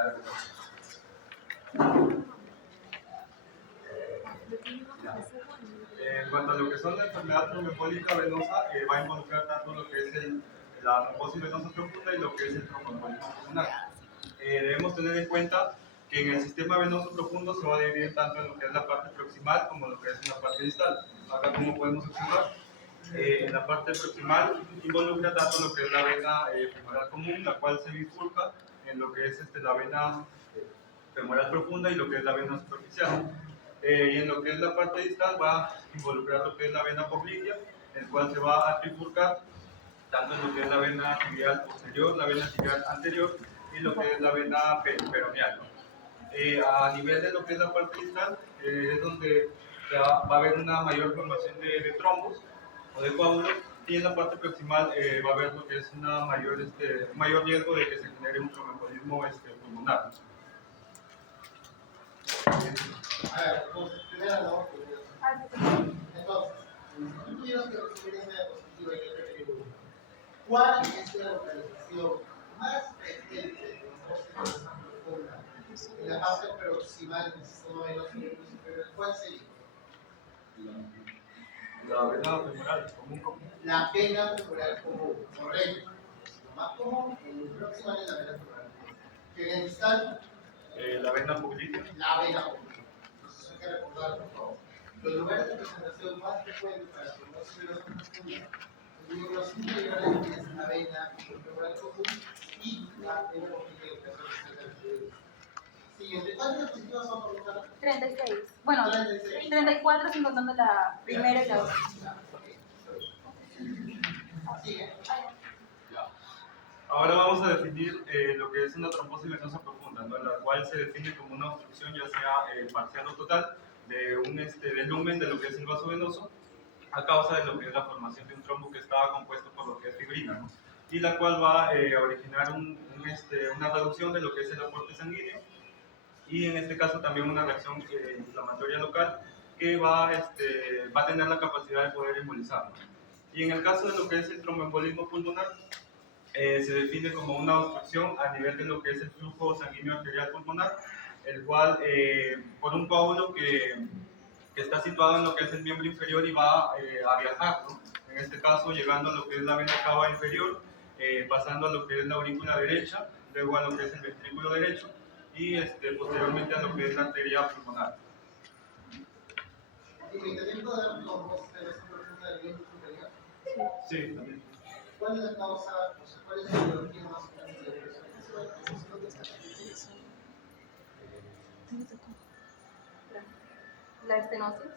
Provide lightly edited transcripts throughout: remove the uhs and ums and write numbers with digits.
enfermedades venosas. En cuanto a lo que son la enfermedad tromboembólica venosa, va a involucrar tanto lo que es la trombosis venosa profunda y lo que es el tromboembolismo pulmonar. Debemos tener en cuenta que en el sistema venoso profundo se va a dividir tanto en lo que es la parte proximal como lo que es la parte distal. Acá, como podemos observar, en la parte proximal involucra tanto lo que es la vena femoral común, la cual se bifurca en lo que es la vena femoral profunda y lo que es la vena superficial. Y en lo que es la parte distal va a involucrar lo que es la vena poplitea, el cual se va a trifurcar tanto en lo que es la vena tibial posterior, la vena tibial anterior y lo que es la vena peroneal, ¿no? A nivel de lo que es la parte distal, es donde va a haber una mayor formación de trombos o de coágulos, y en la parte proximal va a haber lo que es un mayor riesgo de que se genere un tromboembolismo pulmonar. A ver, entonces, primero no. Entonces, si tú tuvieras que recibir esa diapositiva y que te pregunto, ¿cuál es la localización más frecuente de trombosis venosa profunda en la parte proximal del sistema venoso superior? ¿Cuál sería? La vena femoral común. La vena femoral común, correcto. Lo más común en el proximal es la vena femoral común. ¿Que en el distal? La vena poplitea. La vena común. Entonces hay que recordar, por favor. Los lugares de presentación más frecuentes para la trombosis venosa profunda en los inferiores es la vena femoral común y la vena poplitea. Siguiente, ¿cuántas diapositivas son por usar? 36. Bueno, 36. 34 sin contando la primera y la otra. Sigue. Ahora vamos a definir lo que es una trombosis venosa profunda, ¿no? La cual se define como una obstrucción ya sea parcial o total de un del lumen de lo que es el vaso venoso a causa de lo que es la formación de un trombo que estaba compuesto por lo que es fibrina, ¿no? Y la cual va a originar una reducción de lo que es el aporte sanguíneo y en este caso también una reacción inflamatoria local que va a tener la capacidad de poder embolizar, ¿no? Y en el caso de lo que es el tromboembolismo pulmonar, se define como una obstrucción a nivel de lo que es el flujo sanguíneo arterial pulmonar, el cual por un coágulo que está situado en lo que es el miembro inferior y va a viajar, ¿no? En este caso llegando a lo que es la vena cava inferior, pasando a lo que es la aurícula derecha, luego a lo que es el ventrículo derecho y posteriormente a lo que es la arteria pulmonar. ¿Y me interesa de la trombosis venosa profunda del miembro superior? Sí, también. ¿Cuál es la causa, o sea, cuál es la etiología más o menos de eso? La estenosis.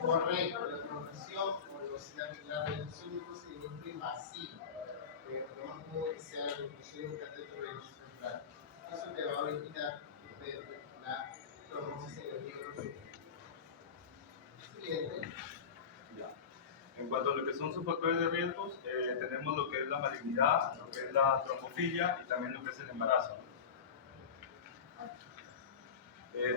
Correcto, la formación o la reducción de un procedimiento invasivo. Tomamos como que sea la reducción de un catéter venoso central. Eso te va a originar la trombosis en el miembro superior. Siguiente. En cuanto a lo que son sus factores de riesgos, tenemos lo que es la malignidad, lo que es la trombofilia y también lo que es el embarazo.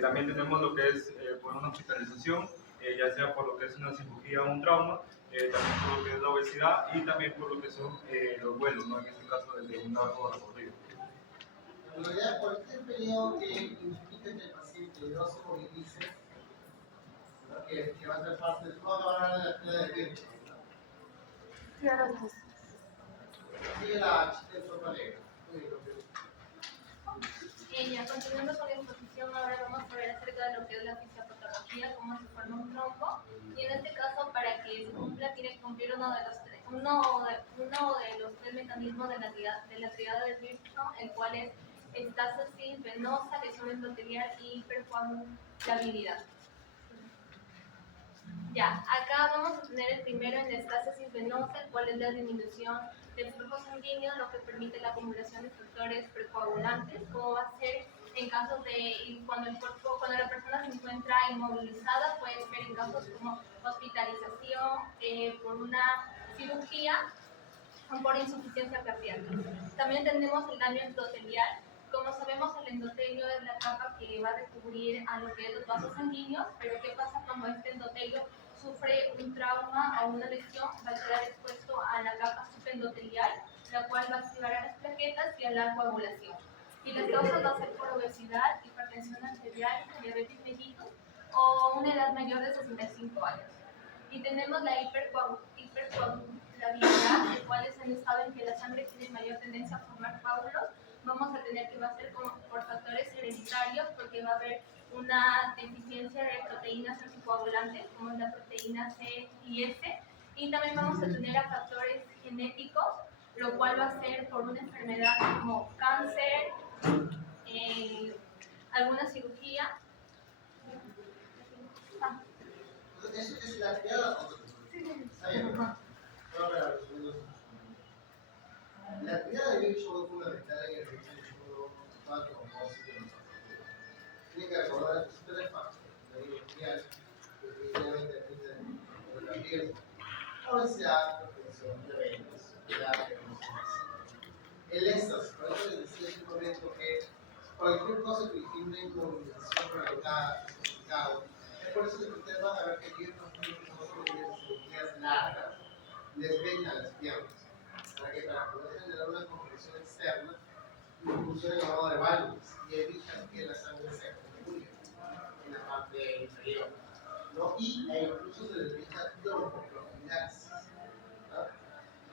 También tenemos lo que es por una hospitalización, ya sea por lo que es una cirugía o un trauma, también por lo que es la obesidad y también por lo que son los vuelos, ¿no? En este caso de un largo recorrido. En realidad, cualquier periodo que implique que el paciente no se movilice, ¿no? que va a ser parte de toda la hora de la fila de tiempo. Sigue la H del sopa alegre. Ya, continuando con la exposición, ahora vamos a ver acerca de lo que es la fisiopatología, cómo se forma un trombo. Y en este caso, para que se cumpla, tiene que cumplir uno de los tres mecanismos de la triada de Birchon, el cual es estasis venosa, lesión endotelial y hipercoagulabilidad. Ya, acá vamos a tener el primero en la estasis venosa, el cual es la disminución del flujo sanguíneo, lo que permite la acumulación de factores precoagulantes, como va a ser en casos de cuando la persona se encuentra inmovilizada, puede ser en casos como hospitalización por una cirugía o por insuficiencia cardíaca. También tenemos el daño endotelial. Como sabemos, el endotelio es la capa que va a recubrir a lo que es los vasos sanguíneos, pero ¿qué pasa cuando este endotelio sufre un trauma o una lesión? Va a quedar expuesto a la capa subendotelial, la cual va a activar a las plaquetas y a la coagulación. Y las causas va a ser por obesidad, hipertensión arterial, diabetes mellitus o una edad mayor de 65 años. Y tenemos la hipercoagulabilidad, el cual es en estado en que la sangre tiene mayor tendencia a formar coágulos. Vamos a tener que va a ser como por factores hereditarios, porque va a haber una deficiencia de proteínas anticoagulantes, como es la proteína C y S. Y también vamos a tener a factores genéticos, lo cual va a ser por una enfermedad como cáncer, alguna cirugía. Eso es la triada. Está bien. La triada de bicho es fundamental en el bicho 4 o 5. Tiene que recordar estos tres pasos. La inicial, que definitivamente depende de la riesgo. Obesidad, hipertensión, diabetes, el éxtasis, por eso les decía hace un momento que cualquier cosa que tiene movilización prolongada, complicado, es por eso que ustedes van a ver que aquí estos niños no solo tienen cirugías largas, les ven a las piernas, para que para poder generar una compresión externa, funcione el lavado de válvulas y evitan que la sangre se acumule en la parte inferior, ¿no? Y incluso se les evita tromboprofilaxis.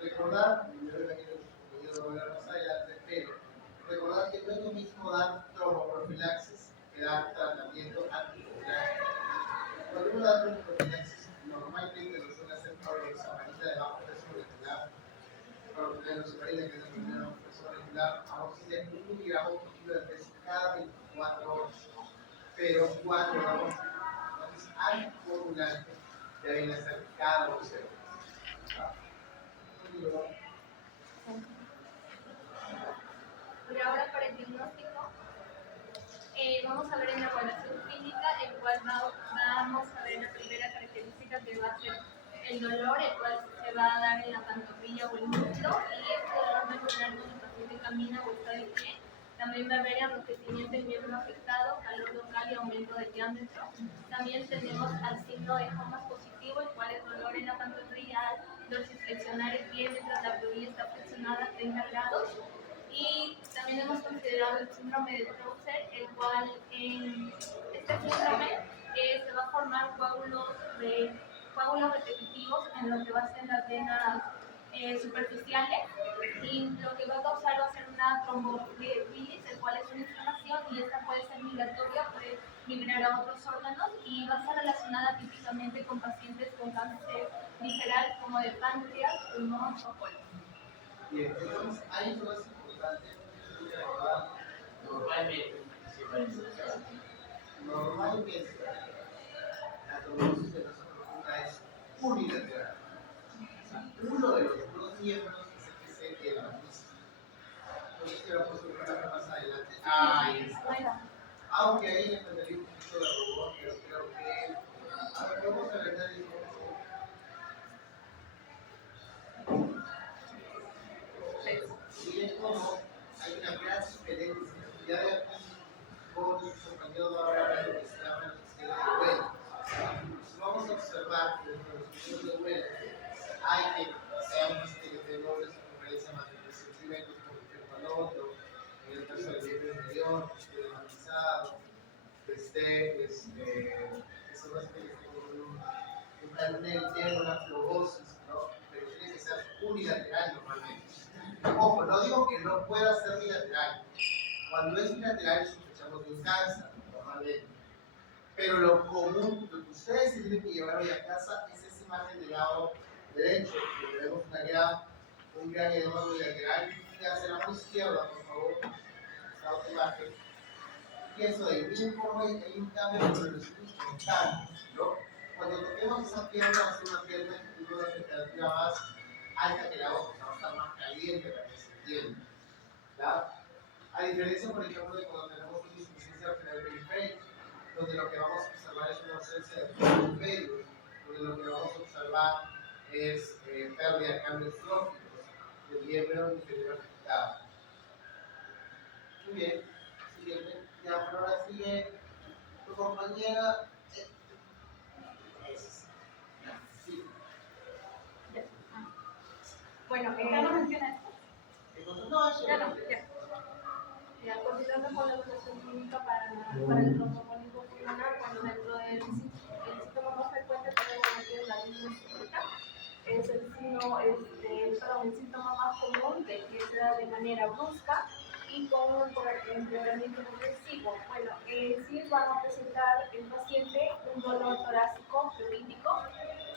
Recordar, primero que lo voy a más adelante, pero recordar que no es lo mismo dar tromboprofilaxis que dar tratamiento anticoagulante. Cuando uno da tromboprofilaxis, normalmente lo suele hacer por hexamanita de bajo peso molecular, por hexamanita que es la primera bajo peso molecular, a oxígeno 1 miligramo por kilo de peso cada 24 horas. Pero cuando damos anticoagulante, deben hacer cada 12 horas. Y ahora para el diagnóstico, vamos a ver en la evaluación clínica, el cual vamos a ver la primera característica que va a ser el dolor, el cual se va a dar en la pantorrilla o el muslo, y este dolor va a durar cuando el paciente camina o está de pie. También va a haber enrojecimiento del miembro afectado, calor local y aumento del diámetro. También tenemos al signo de HOMAS positivo, el cual es dolor en la pantorrilla al dorsiflexionar el pie mientras la rodilla está flexionada a 30 grados. Y también hemos considerado el síndrome de Trousser, el cual en este síndrome se va a formar coágulos repetitivos en lo que va a ser las venas superficiales, y lo que va a causar va a ser una tromboflebitis, el cual es una inflamación, y esta puede ser migratoria, puede migrar a otros órganos y va a estar relacionada típicamente con pacientes con cáncer visceral como de páncreas, pulmón o colon. Bien, entonces hay cosas importantes que recordar normalmente. Normalmente, la trombosis venosa profunda es unilateral. O sea, uno de los dos miembros es el que se queda. Entonces, quiero posicionar más adelante. Ahí está. Aunque ahí le encontraría un poquito de rubor, pero creo que. A ver, vamos a ver el miren cómo hay una gran diferencia. Ya de aquí, con mis compañeros va a hablar de lo que se llama el sistema de vuelo. Si vamos a observar que en los estudios de vuelo hay que seamos que tenemos esa conferencia más de 3 centímetros con respecto al otro, en el caso del miembro inferior, que esté dematizado, que esté, que se básicamente que esté con una fluorosis, ¿no? Pero tiene que ser unilateral normalmente. Ojo, no digo que no pueda ser bilateral. Cuando es bilateral sospechamos de un cáncer, normalmente. Pero lo común, lo que ustedes tienen que llevar hoy a casa es esa imagen del lado derecho, que tenemos un gran edema bilateral, y hacia la mano izquierda, por favor, esta otra imagen. Y eso de bien como hay un cambio entre los constantes, ¿no? Cuando toquemos esa pierna, va a ser una pierna que tiene una temperatura más alta que la otra, va a estar más caliente para que se entienda. A diferencia, por ejemplo, de cuando tenemos una insuficiencia renal periférica, donde lo que vamos a observar es una ausencia de fluidos medios, donde lo que vamos a observar es pérdida de cambios tróficos del miembro inferior afectado. Muy bien, siguiente. Ya, pero ahora sigue tu compañera. Sí. Bueno, ¿qué nos menciona esto? Ya no, ya. Ya, continuando con la evaluación clínica para el tromboembolismo pulmonar, bueno, dentro del síntoma más frecuente tenemos aquí la disnea súbita, es el síntoma más común de que se da de manera brusca y con un empeoramiento progresivo. Bueno, sí van a presentar el paciente un dolor torácico pleurítico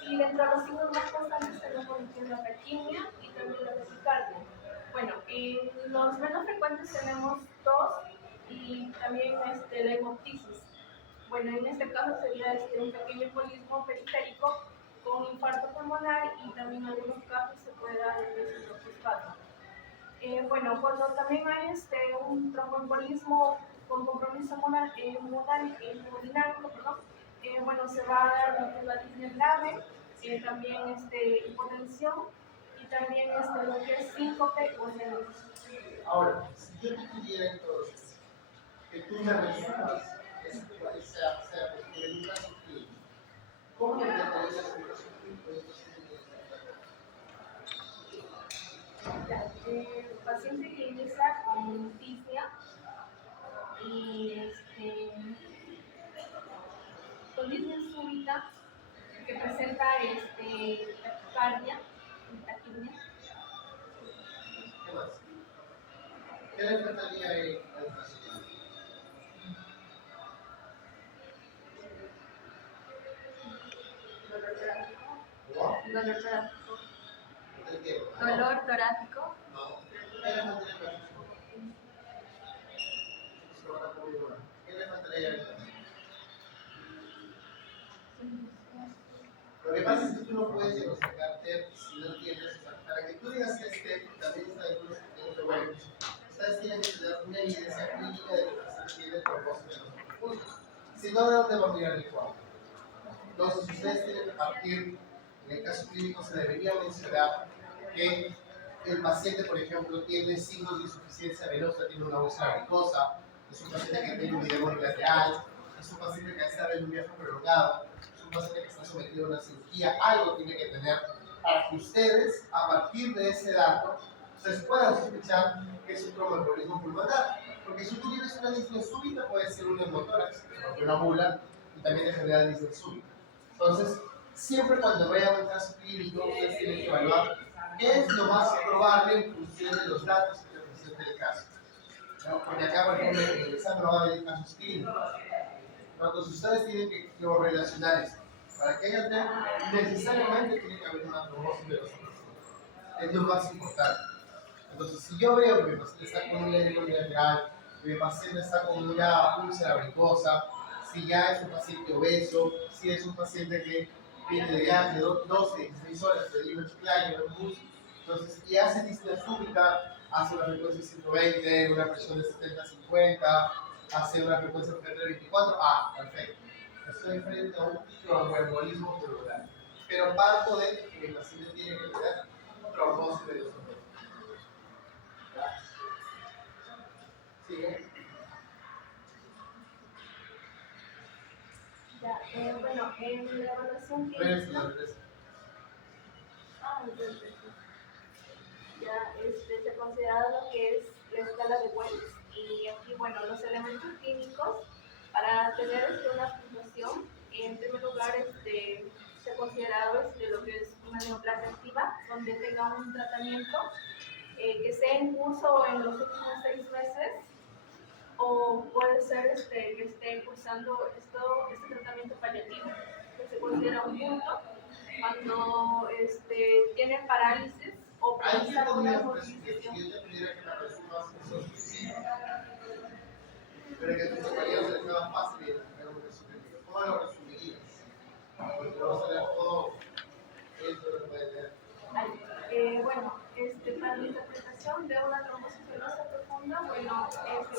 y dentro de los signos más constantes tenemos la taquimia y también la taquicardia. Bueno, los menos frecuentes tenemos tos y también la hemoptisis. Bueno, en este caso sería un pequeño embolismo periférico con infarto pulmonar y también en algunos casos se puede dar el fosfato. Bueno, cuando también hay un tromboembolismo con compromiso hemodinámico, bueno, se va a dar la disnea grave, también hipotensión y también lo que es síncope o cianosis. Ahora, si yo te pidiera entonces que tú me resumas esa cuestión en un caso clínico, ¿cómo me tratarías un caso clínico de estos El paciente que inicia con disnea y con disnea súbita que presenta taquicardia y taquimia. ¿Qué más? ¿Qué le faltaría al paciente? Dolor torácico. ¿Cómo? Dolor torácico. ¿El qué? Dolor torácico. No. ¿Qué le faltaría al paciente? ¿Qué le faltaría al paciente? Lo que pasa es que tú no puedes diagnosticar TEP si no tienes, para que tú digas que es TEP, también está en unos criterios buenos. Ustedes tienen que tener una evidencia clínica de que el paciente tiene trombosis venosa profunda. Si no, ¿de dónde va a mirar el cuadro? Entonces, ustedes tienen que partir, en el caso clínico se debería mencionar que el paciente, por ejemplo, tiene signos de insuficiencia venosa, tiene una úlcera varicosa, es un paciente que tiene un edema unilateral, es un paciente que ha estado en un viaje prolongado, es un paciente que está sometido a una cirugía, algo tiene que tener para que ustedes, a partir de ese dato, ustedes puedan sospechar que es un tromboembolismo pulmonar. Porque si tú tienes una disnea súbita, puede ser un neumotórax, una bula, y también en general disnea súbita. Entonces, siempre cuando vean un caso clínico, ustedes tienen que evaluar qué es lo más probable en función de los datos que presenta el caso. ¿No? Porque acá, por ejemplo, en el examen va a haber casos clínicos. Entonces, ustedes tienen que relacionar eso. Para que haya TEP, necesariamente tiene que haber una trombosis de los ojos. Es lo más importante. Entonces, si yo veo que mi paciente está con un edema unilateral, que mi paciente está con una úlcera varicosa, si ya es un paciente obeso, si es un paciente que viene de viaje 12, 16 horas de libro Chiclayo, de bus, entonces, y hace disnea súbita, hace una frecuencia de 120, una presión de 70-50, hace una frecuencia de 24, perfecto. Estoy frente a un tromboembolismo pulmonar. Pero parto de que el paciente tiene que tener trombosis de los ojos. ¿Sigue? Ya, bueno, en la evaluación clínica. Ya se ha considerado lo que es la escala de Wells y aquí, bueno, los elementos clínicos para tener una puntuación, en primer lugar, se ha considerado lo que es una neoplasia activa, donde tenga un tratamiento que esté en curso en los últimos 6 meses, o puede ser que esté cursando este tratamiento paliativo, que se considera un punto cuando tiene parálisis o presenta una movilización. Yo te pediría que la resumas eso sí. Pero que tus compañeros les sea fácil tener un resumen. ¿Cómo lo resumirías? Porque lo vas a leer todo. Esto lo puede leer. Bueno, para la interpretación de una trombosis venosa profunda, bueno,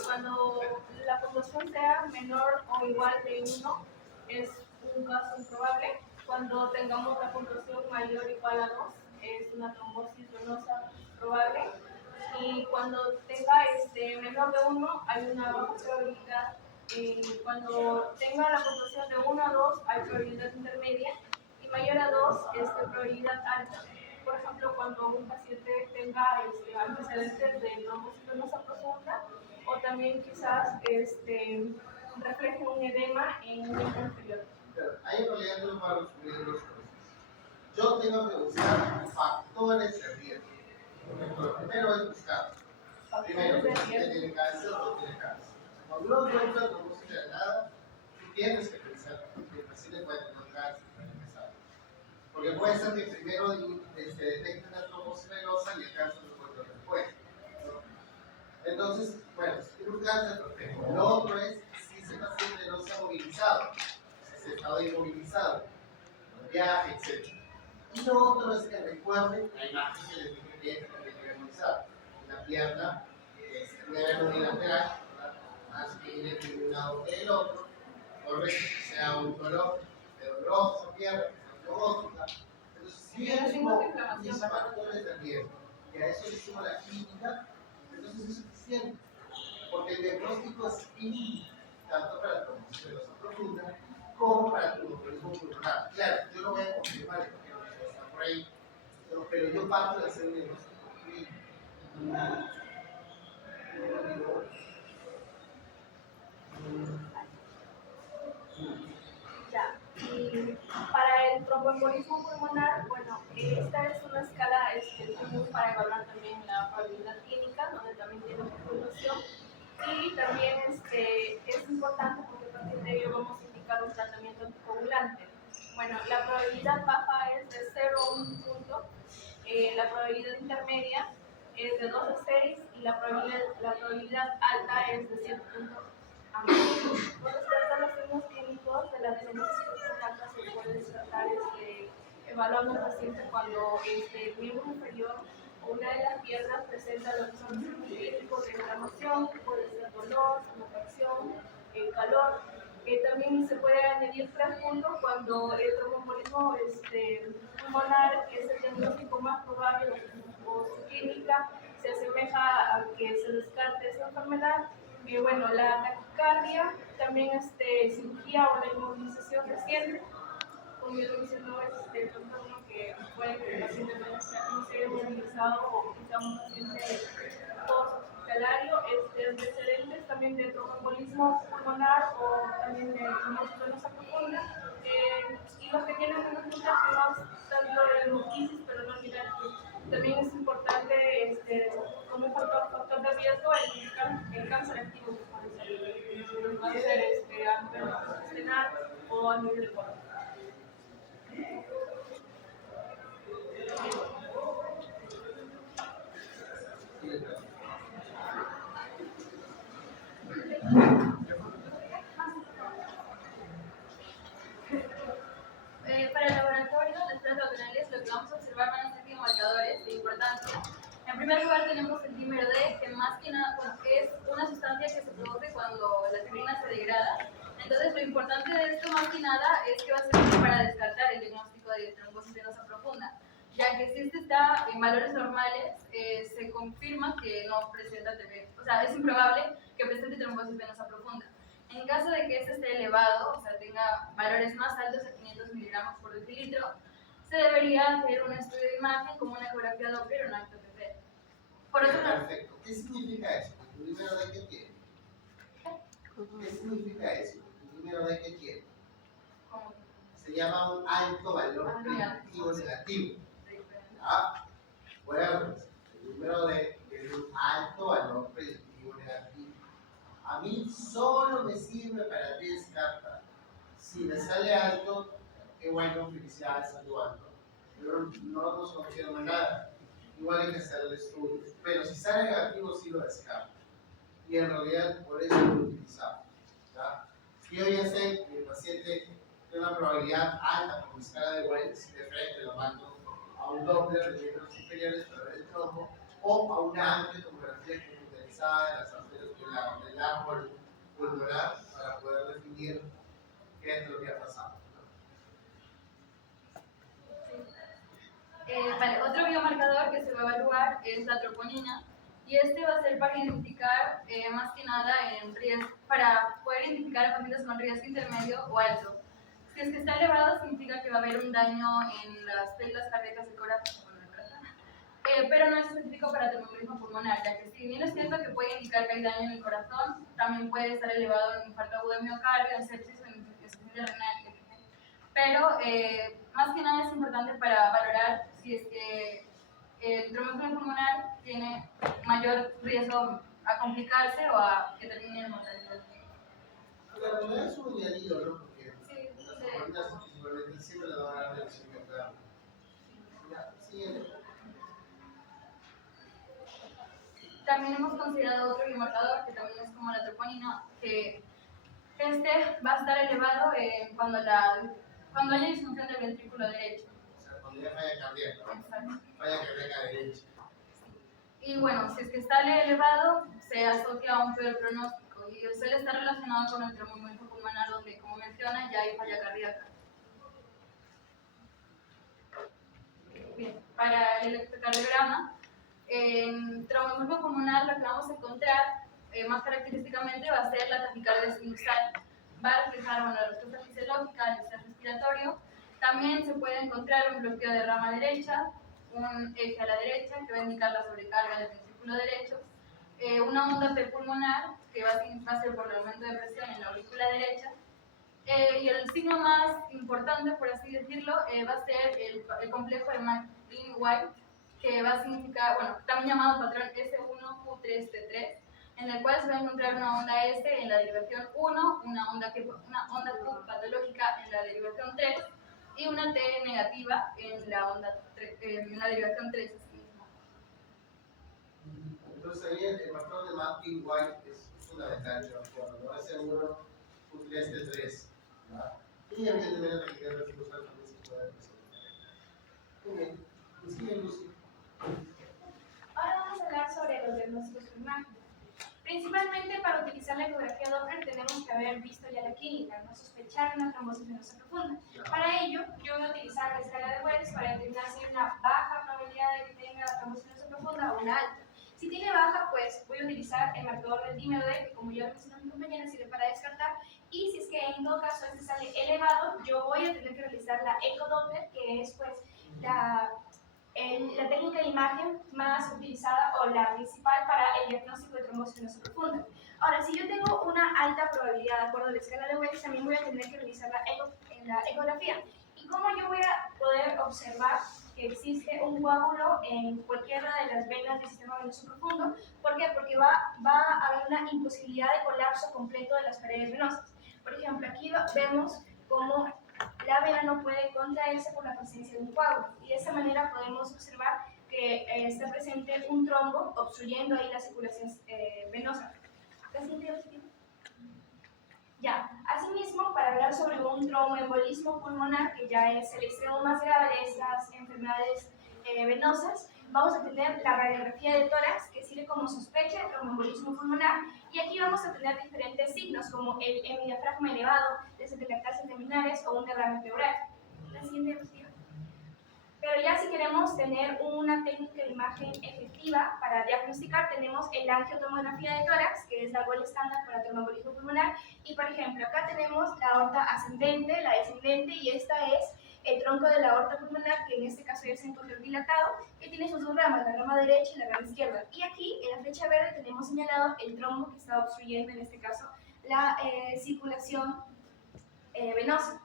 cuando la puntuación sea menor o igual de 1, es un caso improbable. Cuando tengamos la puntuación mayor o igual a 2, es una trombosis venosa probable. Y cuando tenga menor de 1, hay una baja probabilidad. Cuando tenga la puntuación de 1 a 2, hay probabilidad intermedia. Y mayor a 2, probabilidad alta. por ejemplo, cuando un paciente tenga antecedentes de trombosis venosa profunda, o también quizás refleje un edema en un miembro inferior. Ahí en realidad no para resumir los cosas. Yo tengo que buscar factores de riesgo. Lo primero es buscar. Primero, ¿quién tiene cáncer o no tiene cáncer? Cuando uno encuentra trombosis de nada, tú tienes que pensar que el paciente puede tener cáncer para empezar. Porque puede ser que primero detecten la trombosis venosa y el cáncer lo encuentra después. Entonces, bueno, si tiene un cáncer, perfecto. Lo otro es si ese paciente no se ha movilizado, si se ha estado inmovilizado, viaje, etc. Y lo otro es que recuerden la imagen que les dije que tiene que realizar. La pierna debe unilateral, más bien de un lado que el otro, correcto, que sea un dolor de dolorosa pierna, que sea robótica. Entonces, si yo sumo mis factores de riesgo y a eso le sumo la clínica, entonces es suficiente. Porque el diagnóstico es clínico, tanto para la trombosis venosa profunda como para el tromboembolismo pulmonar. Claro, yo lo voy a confirmar, porque no está por ahí, pero yo parto de hacer un diagnóstico clínico. Ya. Y para el tromboembolismo pulmonar, bueno, esta es una escala común para evaluar también la probabilidad clínica, donde también tiene una puntuación. Y también es importante porque a partir de ello vamos a indicar un tratamiento anticoagulante. Bueno, la probabilidad baja es de 0 a 1 punto, la probabilidad intermedia es de 2 a 6 y la probabilidad alta es de 7 puntos. Con respecto a los signos clínicos de la trombosis profunda, se puede descartar evaluando al paciente cuando el miembro inferior o una de las piernas presenta lo que son signos clínicos de inflamación, que puede ser dolor, sudoración, calor. También se puede añadir 3 puntos cuando el tromboembolismo pulmonar es el diagnóstico más probable o su clínica se asemeja a que se descarte esa enfermedad. Bueno, la taquicardia, también cirugía o la inmovilización reciente, como yo lo mencionó, es el trastorno que puede que el paciente no se haya inmovilizado o quizá un paciente post-hospitalario, antecedentes también de tromboembolismo pulmonar o también de trombosis venosa profunda, y los que tienen menos mutágenos, tanto de hemoptisis, pero no olvidar que también es importante como un factor de riesgo el cáncer activo que puede ser cáncer a nivel intestinal o a nivel de colon. Para el laboratorio de pruebas laborales, lo que vamos a observar van a ser biomarcadores de importancia. En primer lugar tenemos el dímero D, que más que nada, bueno, que es una sustancia que se produce cuando la tigrina se degrada. Entonces lo importante de esto más que nada es que va a servir para descartar el diagnóstico de trombosis venosa profunda, ya que si este está en valores normales, se confirma que no presenta TB, o sea, es improbable que presente trombosis venosa profunda. En caso de que este esté elevado, o sea, tenga valores más altos a 500 miligramos por decilitro, se debería hacer un estudio de imagen como una ecografía Doppler o una ectoTP. Por otro lado, perfecto. ¿Qué significa eso? ¿El número de qué tiene? ¿Qué significa eso? ¿El número de qué tiene? ¿cómo? Se llama un alto valor predictivo negativo. ¿Ah? Bueno, el número de es un alto valor predictivo negativo. A mí solo me sirve para descartar. Si me sale alto, qué bueno, felicidades, algo alto. Pero no nos confirma nada. Igual hay que hacer el estudio. Pero si sale negativo, sí lo descarto. Y en realidad, por eso lo utilizamos. ¿Ya? Si yo ya sé que el paciente tiene una probabilidad alta por mi escala de Wells, de frente lo mando a un Doppler de miembros inferiores para ver el trombo, o a una amplia tomografía computarizada de las arterias del árbol pulmonar para poder definir qué es lo que ha pasado. Vale, otro biomarcador que se va a evaluar es la troponina, y este va a ser para identificar más que nada para poder identificar a pacientes con riesgo intermedio o alto. Si es que está elevado, significa que va a haber un daño en las células cardíacas del corazón, pero no es específico para tromboembolismo pulmonar, ya que si bien es cierto que puede indicar que hay daño en el corazón, también puede estar elevado en infarto agudo de miocardio, en sepsis o en insuficiencia renal, etc. Pero más que nada es importante para valorar si es que el tromboembolismo pulmonar tiene mayor riesgo a complicarse o a que termine en mortalidad. La realidad es un añadido, ¿no? Porque Sí, las hormonas principalmente siempre le van a dar reacción miocardio. Siguiente. También hemos considerado otro biomarcador que también es como la troponina, que va a estar elevado cuando haya disfunción del ventrículo derecho. O sea, cuando ya falla cardíaca, ¿no? Exacto. Falla cardíaca derecha. Y bueno, si es que está elevado, se asocia a un peor pronóstico y suele estar relacionado con el tromboembolismo pulmonar, donde, como menciona, ya hay falla cardíaca. Bien, para el electrocardiograma, en tromboembolismo pulmonar lo que vamos a encontrar más característicamente va a ser la taquicardia sinusal. Va a reflejar la respuesta fisiológica al estrés respiratorio. También se puede encontrar un bloqueo de rama derecha, un eje a la derecha que va a indicar la sobrecarga del ventrículo derecho, una onda pulmonar que va a ser por el aumento de presión en la aurícula derecha, y el signo más importante, por así decirlo, va a ser el complejo de McLean-White, que va a significar, bueno, también llamado patrón S1Q3T3, en el cual se va a encontrar una onda S en la derivación 1, una onda Q patológica en la derivación 3 y una T negativa en la derivación 3 así mismo. Entonces ahí el patrón de McLean-White es fundamental, ¿no? S1, Q3, T3. Y evidentemente la taquicardia sinusal también se puede presentar. Muy bien. Y sigue Lucy. Ahora vamos a hablar sobre los diagnósticos por imagen. Principalmente para utilizar la ecografía Doppler tenemos que haber visto ya la clínica, no sospechar una trombosis venosa profunda. Para ello, yo voy a utilizar la escala de Wells para determinar si hay una baja probabilidad de que tenga trombosis venosa profunda o una alta. Si tiene baja, pues voy a utilizar el marcador del dímero D, que como ya mencionó mi compañera, sirve para descartar. Y si es que en todo caso este sale elevado, yo voy a tener que realizar la ecodoppler, que es pues la técnica de imagen más utilizada o la principal para el diagnóstico de trombosis venosa profunda. Ahora, si yo tengo una alta probabilidad, de acuerdo a la escala de Wells, también voy a tener que realizar la ecografía. ¿Y cómo yo voy a poder observar que existe un coágulo en cualquiera de las venas del sistema venoso profundo? ¿Por qué? Porque va a haber una imposibilidad de colapso completo de las paredes venosas. Por ejemplo, aquí vemos cómo la vena no puede contraerse por la presencia de un coágulo, y de esa manera podemos observar que está presente un trombo obstruyendo ahí la circulación venosa. Ya, asimismo, para hablar sobre un tromboembolismo pulmonar, que ya es el extremo más grave de estas enfermedades venosas, vamos a tener la radiografía de tórax, que sirve como sospecha de tromboembolismo pulmonar, y aquí vamos a tener diferentes signos, como el hemidiafragma elevado, desintegrataciones terminales o un derrame pleural. La siguiente diapositiva. Pero ya si queremos tener una técnica de imagen efectiva para diagnosticar, tenemos la angiotomografía de tórax, que es la gold estándar para tromboembolismo pulmonar. Y por ejemplo, acá tenemos la aorta ascendente, la descendente, y esta es el tronco de la aorta pulmonar, que en este caso ya se encuentra dilatado, que tiene sus dos ramas, la rama derecha y la rama izquierda. Y aquí, en la flecha verde, tenemos señalado el trombo que está obstruyendo, en este caso, la circulación venosa.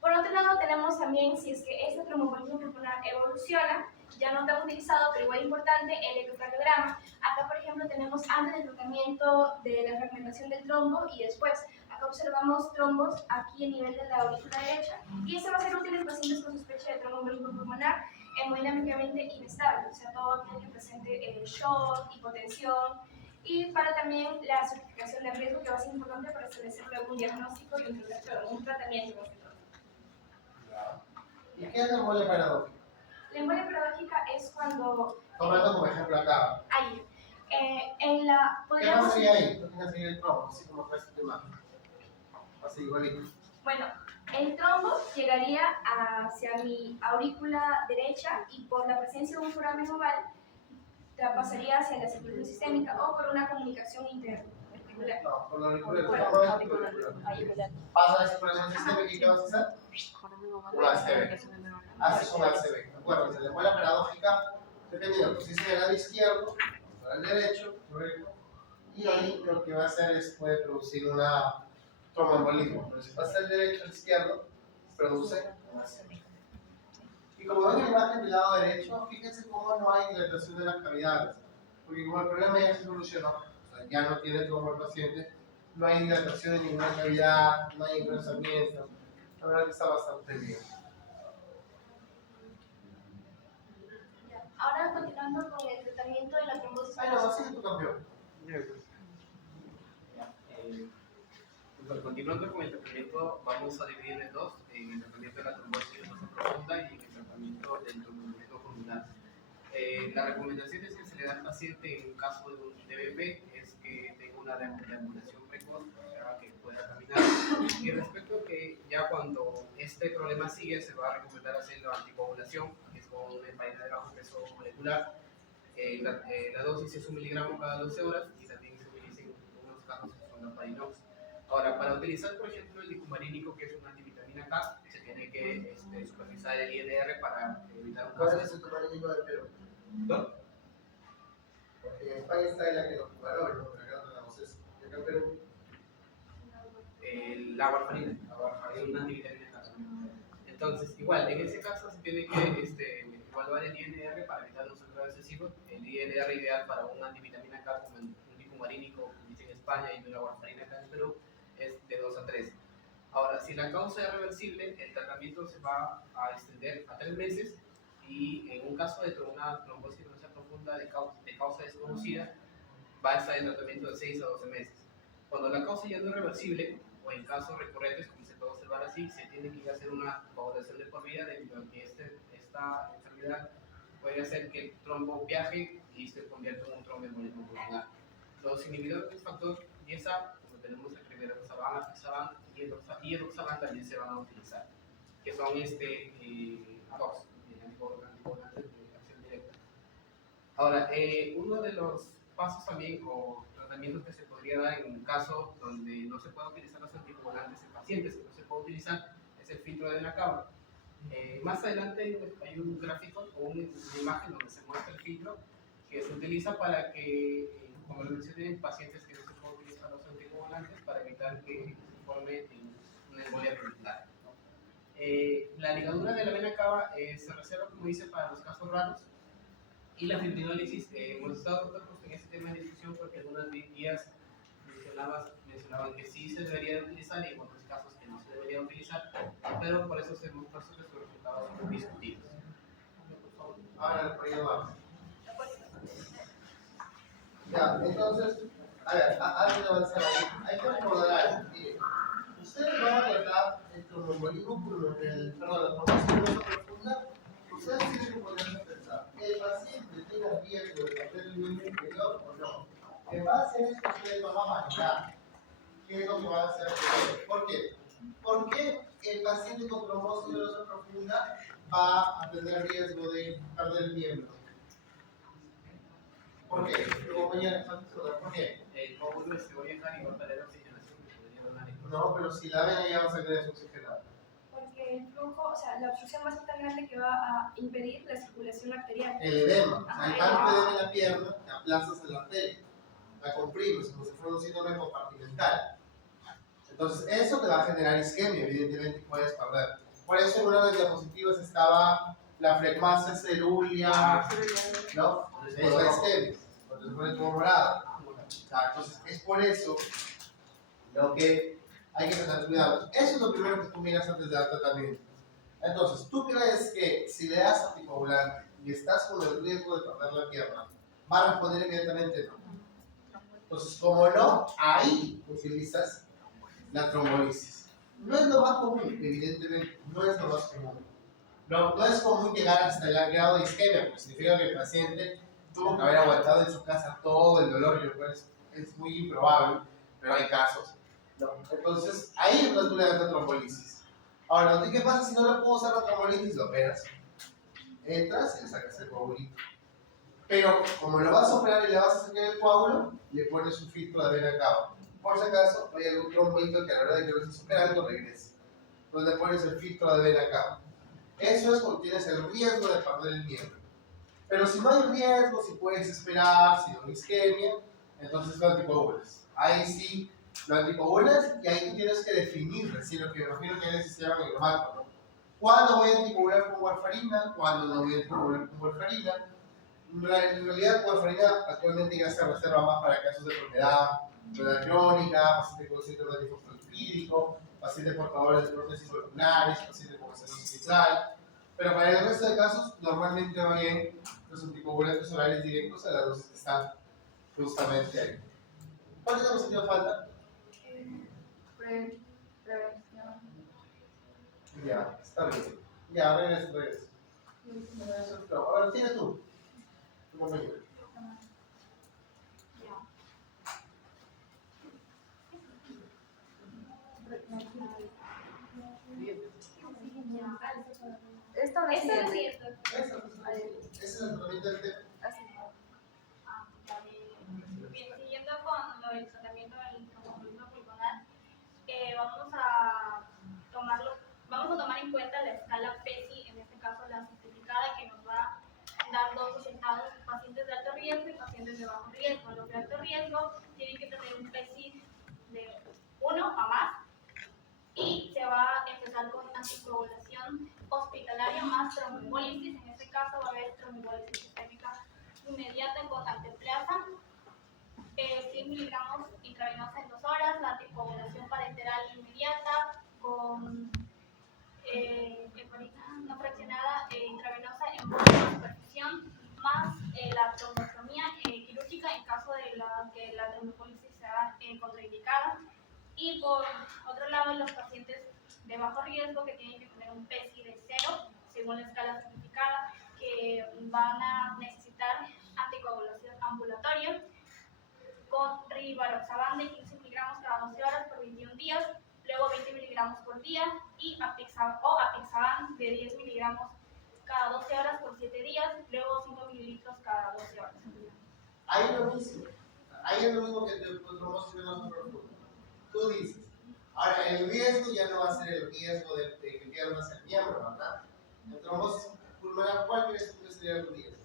Por otro lado, tenemos también, si es que este tromboembolismo pulmonar evoluciona, ya no tan utilizado, pero igual importante, el ecocardiograma. Acá, por ejemplo, tenemos antes del tratamiento de la fragmentación del trombo y después. Acá observamos trombos aquí a nivel de la aurícula derecha, y este va a ser útil en pacientes con sospecha de tromboembolismo pulmonar hemodinámicamente inestable, o sea, todo aquel que presente shock, hipotensión, y para también la certificación de riesgo, que va a ser importante para establecer luego un diagnóstico y un tratamiento. ¿Y qué es la embolia paradójica? La embolia paradójica es cuando... Tomando como ejemplo acá. Ahí. ¿Qué pasaría ahí? ¿Qué pasaría el trombo? Así como fue esta imagen. Así igualito. Bueno, el trombo llegaría hacia mi aurícula derecha y por la presencia de un foramen oval pasaría hacia la circulación sistémica o por una comunicación interarticular. No, por la auricular. Pasa la circulación sistémica y ¿qué vas a hacer? Un ACV. Haces un ACV. Acuérdense, la embolia paradójica dependiendo, pues si es el lado izquierdo, para el derecho, correcto, y ahí lo que va a hacer es puede producir una tromboembolismo, pero si pasa del derecho al izquierdo, produce una sepsis. Y como ven en la imagen del lado derecho, fíjense cómo no hay dilatación de las cavidades, porque como el problema ya se solucionó, o sea, ya no tiene trombo el paciente, no hay dilatación en ninguna cavidad, no hay engrosamiento, la verdad que está bastante bien. Ahora continuando con el tratamiento de la trombosis. Ah, no, sigue tu campeón. Continuando con el tratamiento, vamos a dividir en dos, en el tratamiento de la trombosis venosa profunda y en el tratamiento del tromboembolismo pulmonar. La recomendación que se le da al paciente en un caso de un DBP es que tenga una deambulación precoz, o sea, que pueda caminar. Y respecto a que ya cuando este problema sigue, se va a recomendar hacer la anticoagulación, que es con una heparina de bajo peso molecular. La dosis es 1 miligramo cada 12 horas y también se utiliza en unos casos que son la parinox. Ahora, para utilizar, por ejemplo, el dicumarínico, que es una antivitamina K, se tiene que supervisar el INR para evitar un ¿Cuál caso. es el tumarínico de Perú? ¿No? Porque en España está la que nos comparó, ¿no? Pero acá no tenemos eso. Y acá en Perú. La warfarina, es una antivitamina K. Entonces, igual, en ese caso se tiene que evaluar el INR para evitar un sangrado excesivo. El INR ideal para una antivitamina K como un dicumarínico, que dice en España, y una warfarina acá en Perú, es de 2 a 3. Ahora, si la causa es reversible, el tratamiento se va a extender a 3 meses y en un caso de una trombosis venosa profunda de causa desconocida, va a estar en tratamiento de 6 a 12 meses. Cuando la causa ya no es reversible, o en casos recurrentes, como se puede observar así, se tiene que ir a hacer una coagulación de por vida debido a que esta enfermedad puede hacer que el trombo viaje y se convierta en un tromboembolismo pulmonar. Los inhibidores del factor 10A, como tenemos el primero Roxaban y el Roxaban también se van a utilizar, que son ADOX, anticoagulantes de acción directa. Ahora, uno de los pasos también o tratamientos que se podría dar en un caso donde no se pueda utilizar los anticoagulantes en pacientes que no se puede utilizar es el filtro de vena cava. Más adelante hay un gráfico o una imagen donde se muestra el filtro que se utiliza para que, como lo mencioné, en pacientes que no se pueden utilizar los anticoagulantes para evitar que se forme una embolia pulmonar. La ligadura de la vena cava se reserva, como dice, para los casos raros. Y la fibrinólisis, hemos estado en ese tema de discusión porque algunas guías mencionaban que sí se debería de utilizar y en otros casos que no se debería utilizar, pero por eso se mostró que sus resultados son discutidos. Ahora, por ahí va. Ya, entonces, a ver, antes de avanzar ahí, hay que recordar algo. Miren, ustedes van a tratar el tromboembolismo pulmonar, la trombosis venosa profunda. Ustedes tienen que ponerse a pensar, ¿el paciente tiene riesgo de perder el miembro inferior o no? En base a esto, ustedes van a manejar qué es lo que van a hacer. ¿Por qué? Porque el paciente con trombosis venosa profunda va a tener riesgo de perder el miembro. ¿Por qué? ¿Por qué? El coágulo se va a viajar y va a perder la oxigenación que podría donar. No, pero si la vena ya va a salir desoxigenada. Porque el flujo, o sea, la obstrucción va a ser tan grande que va a impedir la circulación arterial. El edema. O sea, hay tanto edema en la pierna que aplastas en la arteria. La comprimes como si fuera un síndrome compartimental. Entonces, eso te va a generar isquemia, evidentemente puedes perder. Por eso en una de las diapositivas estaba la flegmasia cerúlea, ¿no? Eso es isquemia. Entonces se pone todo morado. Entonces, es por eso lo que hay que tener cuidado. Eso es lo primero que tú miras antes de dar tratamiento. Entonces, ¿tú crees que si le das anticoagulante y estás con el riesgo de perder la pierna, va a responder inmediatamente no? Entonces, como no, ahí utilizas la trombolisis. No es lo más común, evidentemente, no es lo más común. No es común llegar hasta el grado de isquemia, porque significa que el paciente tuvo que haber aguantado en su casa todo el dolor, y lo cual es muy improbable, pero hay casos. ¿No? Entonces, ahí es donde tú le das la trombolisis. Ahora, ¿qué pasa si no le puedo usar la trombolisis? Lo operas. Entras y le sacas el coagulito. Pero, como lo vas a operar y le vas a sacar el coágulo, le pones un filtro de vena cava. Por si acaso, hay algún trombolito que a la hora de que lo estés operando regrese. Entonces le pones el filtro de vena cava. Eso es cuando tienes el riesgo de perder el miembro. Pero si no hay riesgo, si puedes esperar, si no hay isquemia, entonces lo anticoagulas. Ahí sí, lo anticoagulas y ahí tú tienes que definir, recién lo que me imagino que les hicieron en el marco, ¿no? ¿Cuándo voy a anticoagular con warfarina? ¿Cuándo no voy a anticoagular con warfarina? En realidad, warfarina actualmente ya se reserva más para casos de enfermedad crónica, pacientes con síndrome de fosfolipídico, pacientes portadores de prótesis oculares, pacientes con estenosis mitral. Pero para el resto de casos, normalmente va bien los anticoagulantes orales directos a la dosis que están justamente ahí. ¿Cuántos diapositivas faltan? Prevención. Ya, está bien. Ya, regresa. Ahora tienes tú, tu compañero. Esto no es Esto es cierto. cierto. Ese es el tratamiento del tema. Bien, siguiendo con lo del tratamiento del tromboembolismo pulmonar, vamos a tomar en cuenta la escala PESI, en este caso la simplificada, que nos va a dar dos resultados: pacientes de alto riesgo y pacientes de bajo riesgo. Los de alto riesgo tienen que tener un PESI de 1 a más, y se va a empezar con anticoagulación hospitalaria más tromboembólisis. En este caso va a haber tromboembólisis sistémica inmediata con alteplasa, 100 miligramos intravenosa en 2 horas, la anticoagulación parenteral inmediata con heparina no fraccionada intravenosa en superfusión, más la trombostomía quirúrgica en caso de que la tromboembólisis sea contraindicada. Y por otro lado, los pacientes de bajo riesgo, que tienen que tener un PESI de 0, según la escala simplificada, que van a necesitar anticoagulación ambulatoria con rivaroxaban de 15 miligramos cada 12 horas por 21 días, luego 20 miligramos por día, y apixaban de 10 miligramos cada 12 horas por 7 días, luego 5 mililitros cada 12 horas. Ahí es lo mismo. Ahí es lo mismo que el trombosis venosa profunda. Tú dices, ahora el riesgo ya no va a ser el riesgo de que pierdas el miembro, ¿verdad? El trombosis pulmonar, ¿cuál crees que sería el riesgo?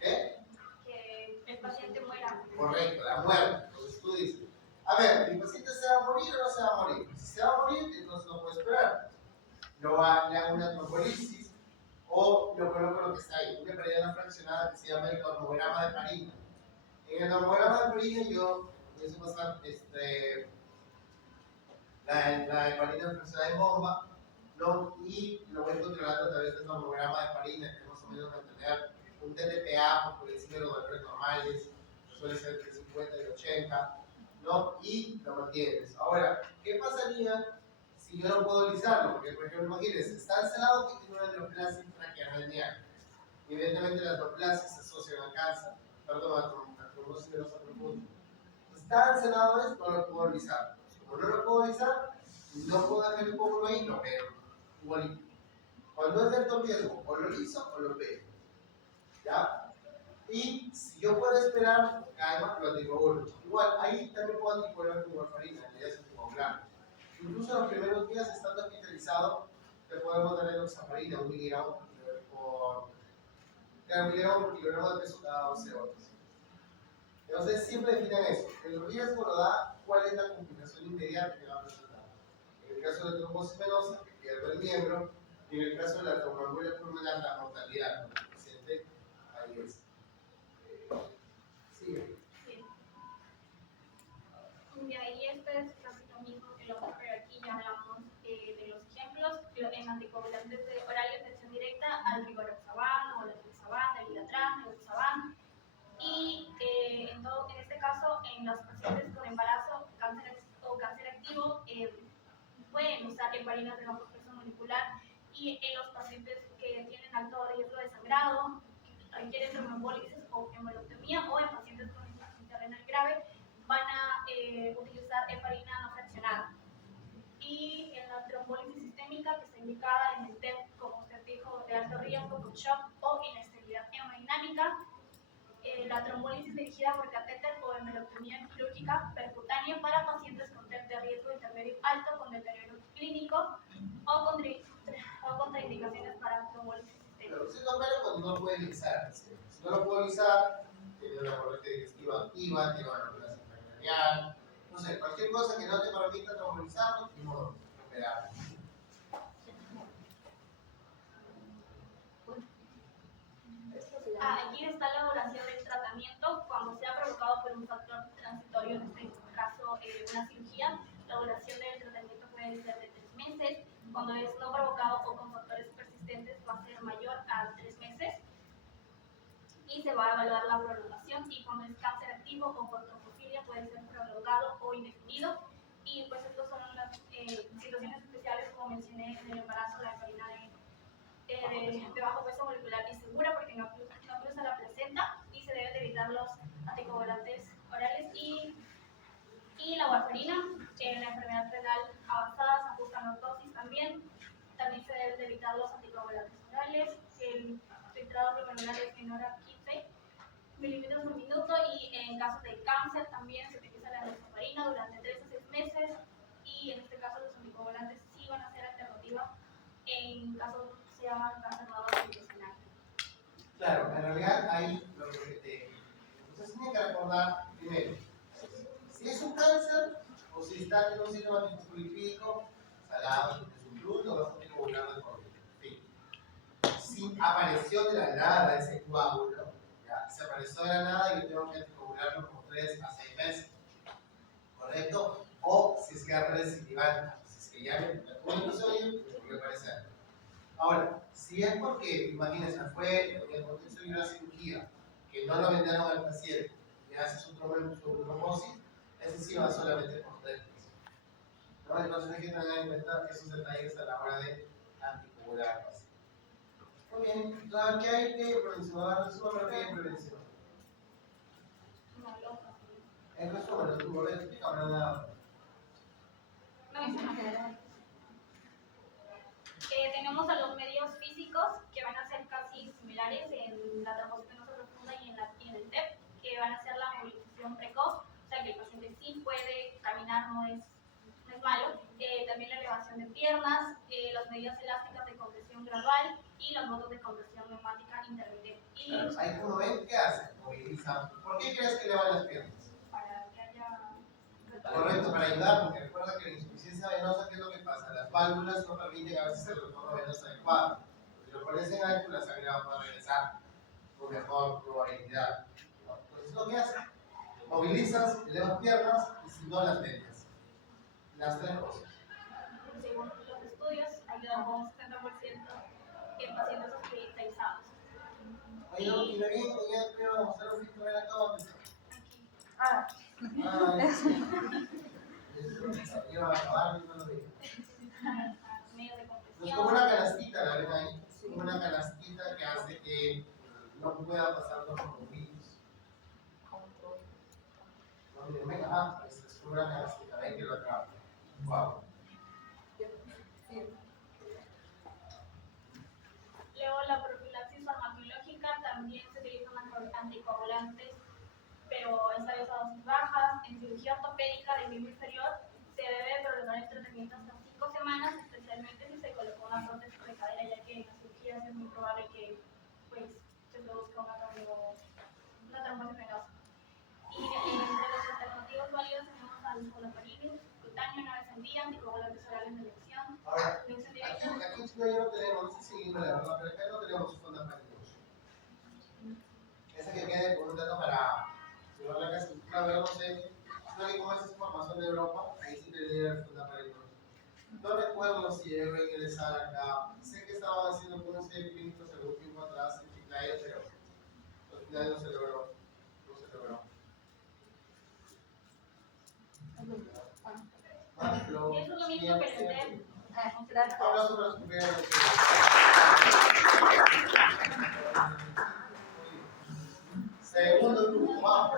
¿Qué? Que el paciente muera. Correcto, la muerte. Entonces tú dices, a ver, ¿mi paciente se va a morir o no se va a morir? Si se va a morir, entonces no puedo esperar. Le hago una trombolisis o lo coloco lo que está ahí, una heparina fraccionada que se llama el normograma de Parina. En el normograma de Parina yo empiezo a pasar la heparina fraccionada en bomba, ¿no? Y lo voy controlando a través del normograma de Parina, que más o menos mantener un TTPA por encima de los valores normales, que suele ser entre 50 y 80, ¿no? Y lo mantienes. Ahora, ¿qué pasaría si yo no puedo lisarlo? Porque, por ejemplo, imagínense, está encelado que tiene una neoplasia intraqueal. Evidentemente, las neoplasias se asocian a cáncer, perdón, a trombosis venosa profunda. Está encelado, no lo puedo lisar. Como no lo puedo lisar, no puedo dejar el coágulo ahí, lo pego. Igualito. Cuando es de alto riesgo, o lo liso o lo pego. ¿Ya? Y si yo puedo esperar, además lo anticoagulo. Igual, ahí también puedo anticoagular con warfarina, en realidad es anticoagulante. Incluso en los primeros días, estando hospitalizado, te podemos dar enoxaparina, 1 miligramo por kilogramo de peso cada 12 horas. Entonces, siempre definan eso. El riesgo lo da cuál es la complicación inmediata que va a presentar. En el caso de la trombosis venosa, que pierde el miembro, y en el caso de la tromboembolia pulmonar, la mortalidad del paciente, ahí es. Sigue. Sí. Y ahí esto es casi lo mismo que lo otro, pero aquí ya hablamos de los ejemplos. En anticoagulantes orales de acción directa, al rivaroxaban, o al apixaban, al ilatran, al oxaban. Y en este caso, en los pacientes con embarazo o cáncer activo, pueden usar heparinas de bajo peso molecular, y en los pacientes que tienen alto riesgo de sangrado, que requieren tromboembólisis o hemorectomía, o en pacientes con insuficiencia renal grave, van a utilizar heparina no fraccionada. Y en la trombólisis sistémica, que está indicada en el TEP, como usted dijo, de alto riesgo con shock o inestabilidad hemodinámica, la trombólisis dirigida por catéter o hemerectomía quirúrgica percutánea para pacientes con TEP de riesgo intermedio alto con deterioro clínico o contraindicaciones para trombólisis sistémica. Pero si no malo cuando no puede lisar. Si no lo puedo lisar, tiene una corriente digestiva activa, tiene una relación peritoneal, no sé, cualquier cosa que no te permita trombolizarlo, ni modo, operar. Aquí está la duración del tratamiento. Cuando sea provocado por un factor transitorio, en este caso una cirugía, la duración del tratamiento puede ser de 3 meses. Cuando es no provocado o con factores persistentes, va a ser mayor a 3 meses. Y se va a evaluar la prolongación. Y cuando es cáncer activo o por trombofilia, puede ser prolongado o indefinido. Y pues estas son las situaciones especiales, como mencioné, en el embarazo, la heparina de bajo peso molecular es segura porque no cruza la placenta y se deben de evitar los anticoagulantes orales y la warfarina. En la enfermedad renal avanzada se ajustan las dosis también se deben de evitar los anticoagulantes orales. El filtrado glomerular es menor a 15 mililitros por minuto y en casos de cáncer también se utiliza la enoxaparina durante 3 a 6 meses y en este caso los anticoagulantes sí van a ser alternativa en caso sea cáncer gestacional. Claro, en realidad ahí lo que entonces tiene que recordar primero si es un cáncer o si está en un síndrome antifolipídico salado, es un gluten o vas a anticoagular de por vida. Si apareció de la nada ese coágulo, ya, se apareció de la nada y yo tengo que anticoagularlo por 3 a 6 meses, ¿correcto? O si es que es recidivante, si es que ya me tuvo episodio, me puede aparecer. Ahora, si es porque, imagínense, fue en el contexto de una cirugía que no lo vendieron al paciente y hace su trombosis, ese sí va solamente por 3 meses. ¿No? Entonces hay que tener en cuenta esos detalles a la hora de anticoagular al paciente. Muy bien, ¿qué hay que prevención? Resumen, ¿qué hay prevención? En resumen, tu poder explicar nada. Tenemos a los medios físicos que van a ser casi similares en la trombosis venosa profunda y en el TEP, que van a ser la movilización precoz, o sea que el paciente sí puede caminar, no es malo. También la elevación de piernas, las medidas elásticas de compresión gradual y los modos de compresión neumática intermitente. Claro, ahí como ven, ¿qué hacen? Movilizan. ¿Por qué crees que elevan las piernas? Para que haya... Correcto, para ayudar, porque recuerda que la insuficiencia venosa, ¿qué es lo que pasa? Las válvulas no permiten a veces el retorno venoso adecuado. Si lo pones en alto, la sangre va a poder regresar con mejor probabilidad. Entonces, lo que haces, movilizas, elevas piernas y si no las dejas. Las 3 cosas. Según los estudios, ayudan con un 70% en pacientes hospitalizados. Oye, y me bien, ya te iba a mostrar un filtro de la cama. Iba a acabar y no lo vi. Medios de Es compresión. como una canastita, la ven ahí. Es como una canastita que hace que no pueda pasar los virus. No, miren, venga, es como una canastita, ven que lo atrapa. Wow. Luego la profilaxis farmacológica también se utilizan anticoagulantes, pero esta vez a dosis bajas. En cirugía ortopédica del miembro inferior se debe prolongar el tratamiento hasta 5 semanas, especialmente si se colocó una prótesis de cadera, ya que en las cirugías es muy probable que pues, se produzca una trombosis venosa. Y entre los alternativos válidos tenemos al olaparib, cutáneo una vez al día, anticoagulantes orales de elección. Ahora, aquí en Chile ya no tenemos, no sé si seguimos la verdad, pero acá no tenemos fondaparib. Esa que quede con un dato para llevar la casa, claro, no sé, no que como esa información de Europa, ahí sí tendría el fondaparib. No recuerdo si llegué a ingresar acá, sé que estaban haciendo algunos clínicos algún tiempo atrás en Chiclayo, pero al final no se logró. Y eso es lo mismo que el TEP. Aplausos para los compañeros. Segundo grupo, vamos.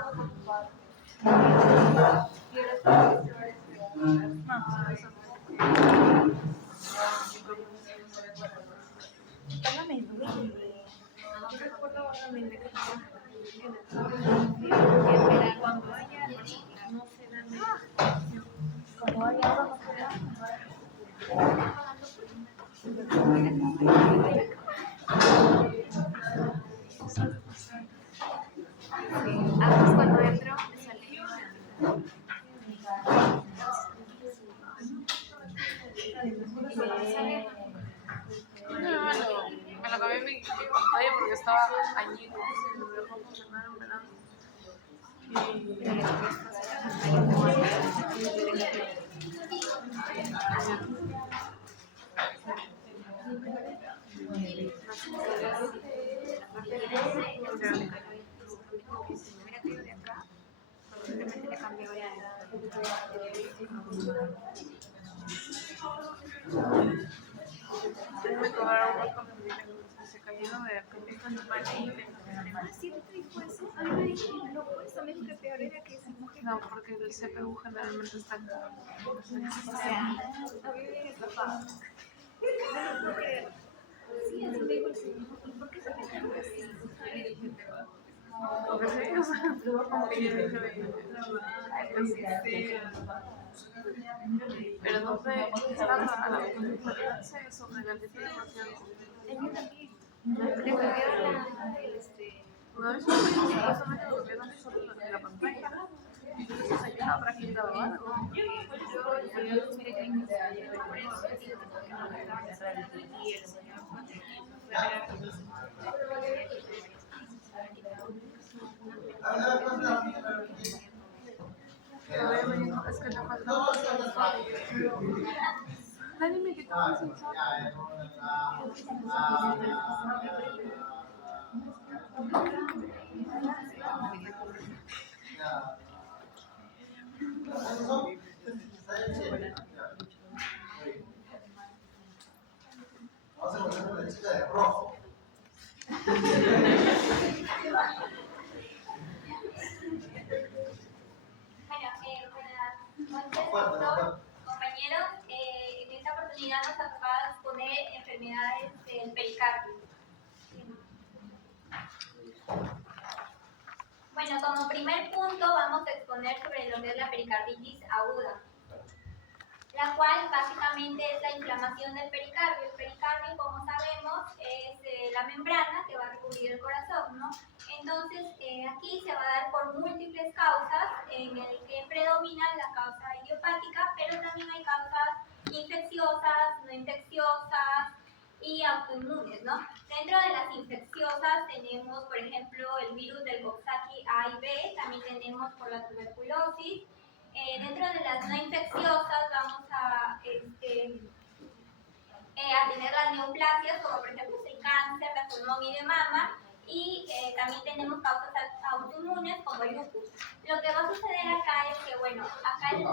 No, me lo cambié en mi oye porque estaba añico, me dejó funcionar en verano. Me cobraron un montón de se cayeron de acá. No, porque el CPU generalmente está acá. Porque sí, o sea, como que yo dije, pero no sé, está a la se sobregalentó demasiado. Una vez supuestamente lo cambiaron solo la pantalla. Entonces allá habrá quitado algo. Es que te faltaba un sensor. Nadie me quitó el sensor. Vamos a poner una chica de rojo. Bueno, compañeros, en esta oportunidad nos tocaba exponer enfermedades del pericardio. Bueno, como primer punto vamos a exponer sobre lo que es la pericarditis aguda, la cual básicamente es la inflamación del pericardio. El pericardio, como sabemos, es la membrana que va a recubrir el corazón, ¿no? Entonces, aquí se va a dar por múltiples causas, en el que predomina la causa idiopática, pero también hay causas infecciosas, no infecciosas y autoinmunes, ¿no? Dentro de las infecciosas tenemos, por ejemplo, el virus del Coxsackie A y B, también tenemos por la tuberculosis. Dentro de las no infecciosas vamos a tener las neoplasias, como por ejemplo el cáncer de pulmón y de mama, y también tenemos causas autoinmunes como el lupus. Lo que va a suceder acá es que, bueno, acá el...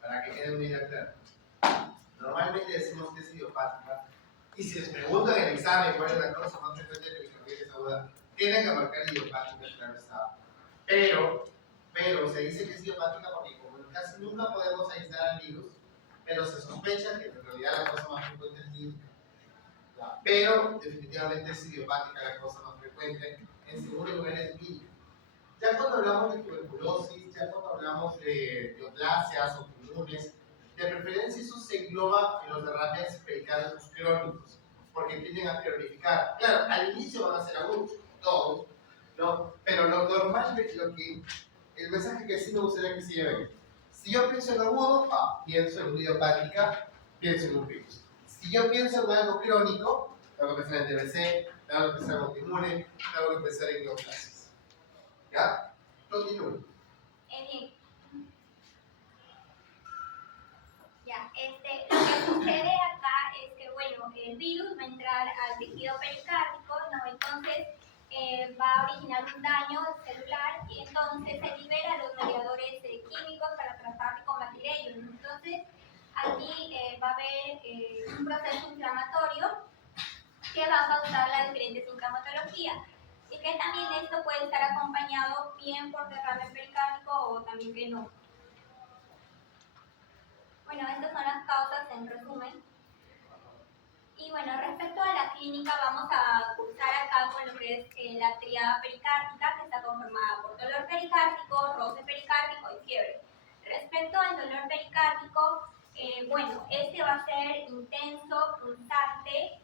Para que quede muy claro. Normalmente decimos que es idiopática, y si les preguntan en el examen cuál es la causa más frecuente de pericarditis aguda, tienen que marcar idiopática, claro está. Pero se dice que es idiopática porque como casi nunca podemos aislar al virus, pero se sospecha que en realidad la causa más frecuente es virus. Pero definitivamente es idiopática la causa más frecuente. En segundo lugar es virus. Ya cuando hablamos de tuberculosis, ya cuando hablamos de neoplasias o autoinmunes, de preferencia eso se engloba en los derrames pericárdios crónicos, porque tienden a cronificar. Claro, al inicio van a ser agudos, todos, ¿no? Pero lo normal, el mensaje que sí me gustaría que se lleven. Si yo pienso en agudo, pienso en una idiopática, pienso en un virus. Si yo pienso en algo crónico, tengo que pensar en TBC, tengo que pensar en autoinmune, tengo que pensar en neoplasias. ¿Ya? Continúo. Bien. Ya, lo que sucede acá es que, bueno, el virus va a entrar al tejido pericárdico, ¿no? Entonces va a originar un daño celular y entonces se liberan los mediadores químicos para tratar de combatir ellos. Entonces, aquí va a haber un proceso inflamatorio que va a causar las diferentes sintomatologías. Y que también esto puede estar acompañado bien por derrame pericárdico o también que no. Bueno, estas son las causas en resumen. Y bueno, respecto a la clínica, vamos a cursar acá con lo que es la tríada pericárdica, que está conformada por dolor pericárdico, roce pericárdico y fiebre. Respecto al dolor pericárdico, bueno, este va a ser intenso, punzante,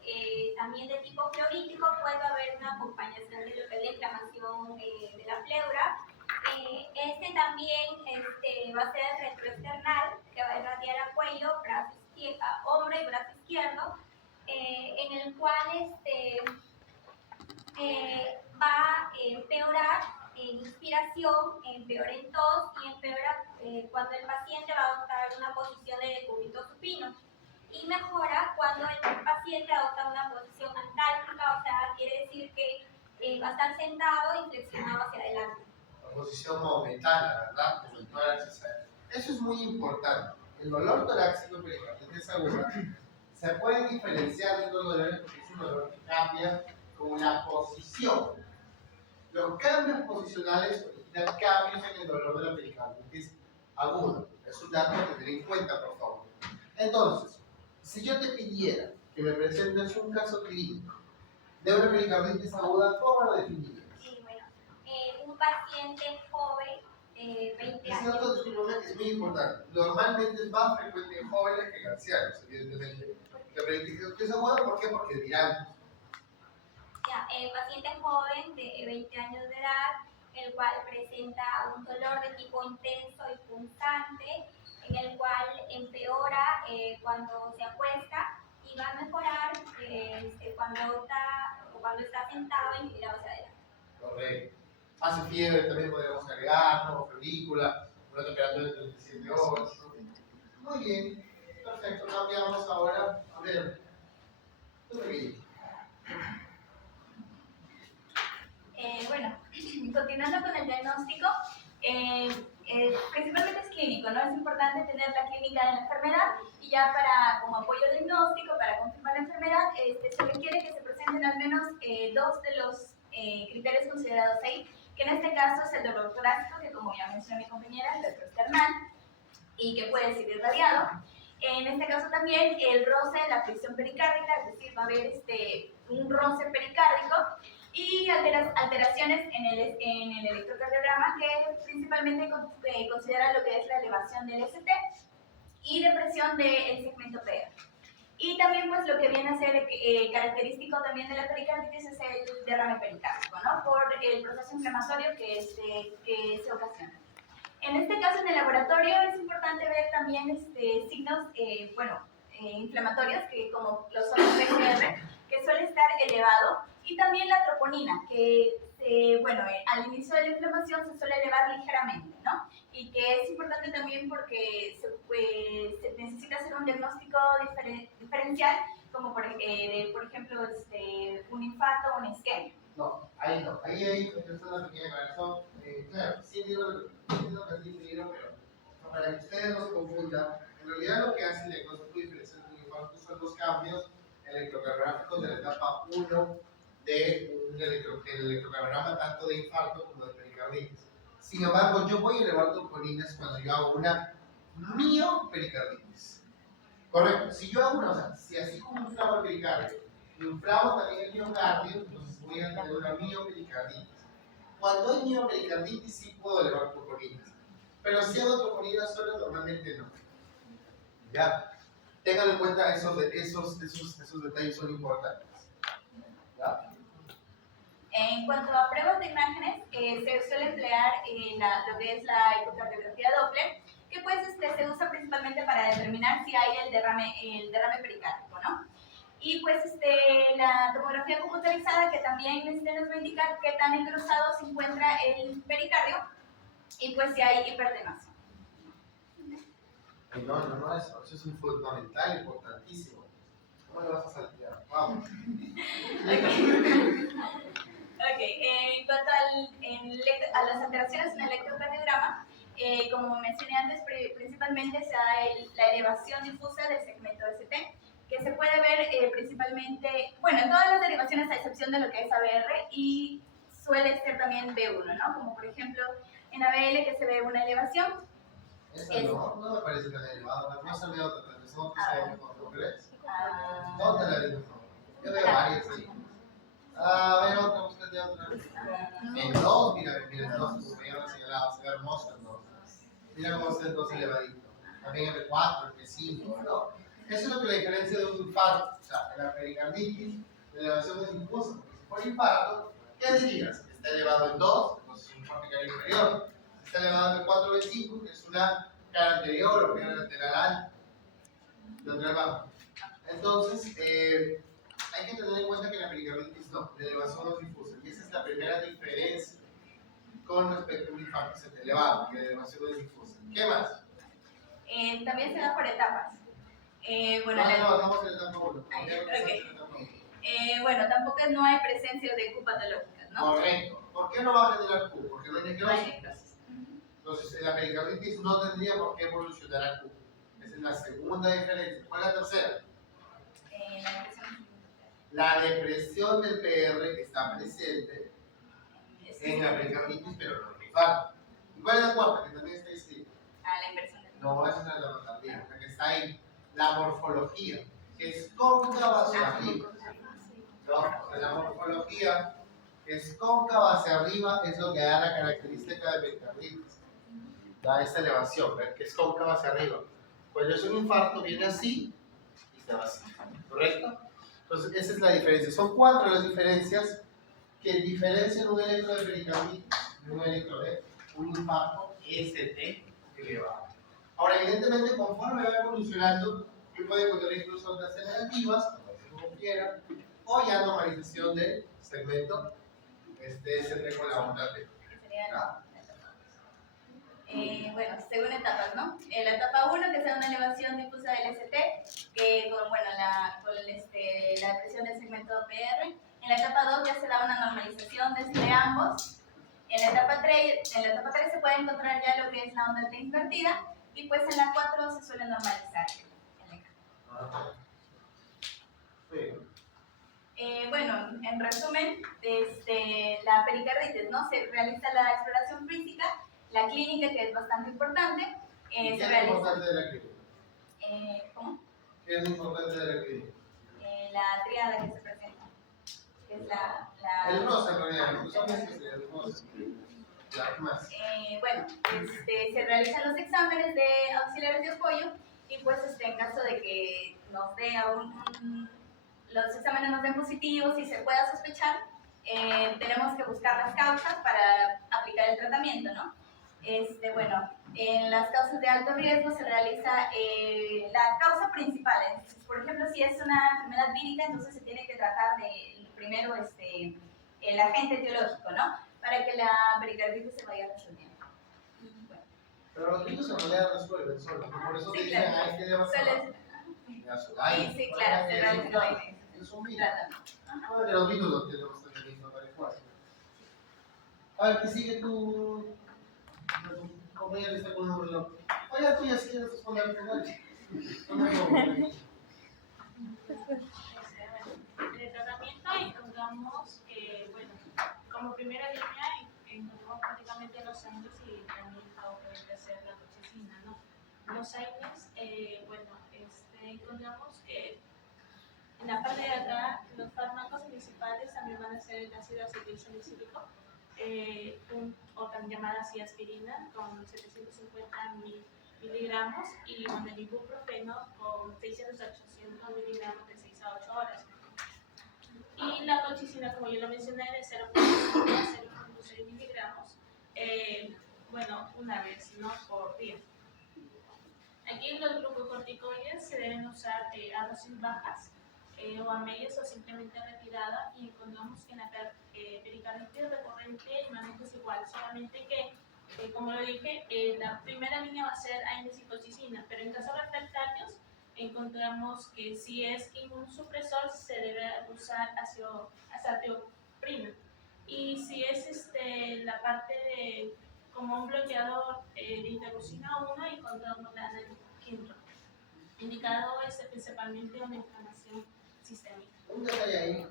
también de tipo fluorítico, puede haber una acompañación de lo que es la inflamación de la pleura, Este también va a ser retroesternal, que va a irradiar a cuello, hombro y brazo izquierdo, en el cual va a empeorar en inspiración, empeora en tos y empeora cuando el paciente va a adoptar una posición de decúbito supino. Y mejora cuando el paciente adopta una posición antálgica, o sea, quiere decir que va a estar sentado y flexionado hacia adelante. La posición momentánea, ¿verdad? Como el tórax. Eso es muy importante. El dolor torácico pericarditis aguda se puede diferenciar de los dolores porque es un dolor que cambia con la posición. Los cambios posicionales originan cambios en el dolor de la pericarditis aguda. Es un dato a tener en cuenta, por favor. Entonces, si yo te pidiera que me presentes un caso clínico de una pericarditis aguda, ¿cómo lo definirías? Sí, bueno, un paciente joven, 20 Ese dato, discúlpame, es muy importante. Normalmente es más frecuente en jóvenes que en ancianos, evidentemente. La pericarditis aguda, ¿por qué? Porque dirán. Paciente joven de 20 años de edad, el cual presenta un dolor de tipo intenso y punzante, en el cual empeora cuando se acuesta y va a mejorar cuando está sentado y mirado hacia adelante. Correcto. Hace fiebre, también podríamos agregar, ¿no? Folícula, una temperatura de 37,8. Muy bien, perfecto. Cambiamos ahora. A ver, tú me Bueno, continuando con el diagnóstico, principalmente es clínico, ¿no? Es importante tener la clínica de la enfermedad y ya como apoyo diagnóstico, para confirmar la enfermedad, se requiere que se presenten al menos dos de los criterios considerados ahí, que en este caso es el dolor torácico, que como ya mencionó mi compañera, el retroesternal, y que puede ser irradiado. En este caso también el roce en la fricción pericárdica, es decir, va a haber un roce pericárdico, y alteraciones en el electrocardiograma, que principalmente considera lo que es la elevación del ST y depresión del segmento PR. Y también pues lo que viene a ser característico también de la pericarditis es el derrame pericárdico, ¿no? Por el proceso inflamatorio que se ocasiona. En este caso, en el laboratorio es importante ver también signos inflamatorios, que como lo son el PCR, que suele estar elevado, y también la troponina, que al inicio de la inflamación se suele elevar ligeramente, ¿no? Y que es importante también porque se necesita hacer un diagnóstico diferencial, como por ejemplo un infarto o una isquemia. No, ahí no. Ahí es una pequeña aclaración. Claro, sí entiendo que sí, pero para que ustedes no se confundan, en realidad lo que hace el diagnóstico diferencial de un infarto son los cambios electrocardiográficos de la etapa 1 del electrocardiograma, tanto de infarto como de pericarditis. Sin embargo, yo voy a elevar troponinas cuando yo hago una miopericarditis. Correcto. Si yo hago si así como inflamo el pericardio, inflamo también el miocardio, entonces voy a tener una miopericarditis. Cuando hay miopericarditis sí puedo elevar troponinas, pero si hago troponinas solo, normalmente no. Ya, tengan en cuenta esos detalles, son importantes. ¿Ya? En cuanto a pruebas de imágenes, se suele emplear lo que es la ecocardiografía Doppler, que pues se usa principalmente para determinar si hay el derrame pericárdico, ¿no? Y pues la tomografía computarizada, que también nos va a indicar qué tan engrosado se encuentra el pericardio y pues si hay hipertenosis. No, eso es un fundamental, importantísimo. ¿Cómo le vas a saltear? Vamos. Ok, en cuanto a las alteraciones en el electrocardiograma, como mencioné antes, principalmente se da la elevación difusa del segmento ST, que se puede ver principalmente, en todas las derivaciones a excepción de lo que es ABR, y suele ser también B1, ¿no? Como por ejemplo en ABL, que se ve una elevación. Esa no me parece tan elevada, no se ve otra transmisión que sea mejor, ¿no crees? ¿Dónde la veo mejor? Yo veo varias ahí. A ver, otra, búscate otra. En 2, mira, en 2, como ya lo señalaba, se ve hermoso en 2. Mira cómo está el 2 elevadito. También en B4, en B5, ¿no? Eso es lo que la diferencia de un infarto. O sea, en la pericarditis, la elevación es difusa. Porque si fuera infarto, ¿qué dirías? Está elevado en 2, entonces es un infarto inferior. está elevado entre 4 y 5, que es una cara anterior o cara lateral alta, lateral bajo. Entonces, hay que tener en cuenta que la pericarditis no, la elevación no es difusa. Y esa es la primera diferencia con respecto a un infarto elevado, que la elevación no es difusa. ¿Qué más? También se da por etapas. Bueno, estamos en la etapa 1. Bueno, tampoco no hay presencia de Q patológicas, ¿no? Correcto. ¿Por qué no va a generar Q? Porque no hay No hay necrosis. necrosis. Entonces, la pericarditis no tendría por qué evolucionar a Q. Esa es la segunda diferencia. ¿Cuál es la tercera? La depresión del PR que está presente en la pericarditis, pero no en el infarto. ¿Y cuál es la cuarta? Que también está escrita. La inversión del No, esa es la también, la que está ahí. La morfología, que es cóncava hacia arriba. ¿No? La morfología que es cóncava hacia arriba es lo que da la característica de pericarditis. Da esa elevación, ¿ves? Que es cóncava hacia arriba. Cuando es un infarto, viene así y se va así. ¿Correcto? Entonces, esa es la diferencia. Son 4 las diferencias que diferencian un electro de pericarditis de un electro de un infarto ST elevado. Ahora, evidentemente, conforme va evolucionando, yo puedo encontrar incluso ondas negativas, como quiera, o ya normalización del segmento ST con la onda T. Bueno, según etapas, ¿no? La etapa 1, que sea una elevación difusa del ST, que con, bueno, la depresión del segmento PR. En la etapa 2 ya se da una normalización desde ambos. En la etapa 3 se puede encontrar ya lo que es la onda T invertida, y pues en la 4 se suele normalizar bueno, en resumen, la pericarditis, ¿no? Se realiza la exploración física, la clínica, que es bastante importante. ¿Qué es lo importante de la clínica? ¿Cómo? ¿Qué es lo importante de la clínica? La triada que se presenta, que es el rosa, en realidad, los hombres que se el rosa. Más. Bueno, se realizan los exámenes de auxiliares de apoyo, y pues en caso de que nos dé los exámenes nos den positivos y se pueda sospechar, tenemos que buscar las causas para aplicar el tratamiento, ¿no? Bueno, en las causas de alto riesgo se realiza la causa principal. Por ejemplo, si es una enfermedad vírica, entonces se tiene que tratar primero el agente etiológico, ¿no? Para que la pericarditis se vaya resolviendo. Bueno. Pero los virus en realidad resuelven solos, por eso te Sí, dicen, claro. hay que llevar Sí, claro, se realiza. Es un virus. Uno de los virus lo tenemos en el mismo tal. A ver, ¿qué sigue tu compañera? Está con un reloj. Oye, tú ya sí quieres responder al final. En el tratamiento encontramos que, bueno, como primera línea encontramos prácticamente los AINES, y también puede ser la toxicina, ¿no? Los AINES, bueno, encontramos que en la parte de acá los fármacos principales también van a ser el ácido acetilsalicílico, o también llamada así aspirina, con 750 miligramos, y con el ibuprofeno con 600 a 800 miligramos de 6 a 8 horas. Y la colchicina, como yo lo mencioné, de 0.5 a 0.6 miligramos, bueno, una vez, ¿no? Por día. Aquí los glucocorticoides se deben usar a dosis bajas, o a medias, o simplemente retirada, y encontramos que en la pericarditis recurrente el manejo es igual, solamente que, como lo dije, la primera línea va a ser AINES y colchicina, pero en casos refractarios encontramos que si es inmunosupresor se debe usar azatioprina, y si es la parte de como un bloqueador de interleucina 1, encontramos la anakinra, indicado principalmente una inflamación sistémica. Un detalle ahí,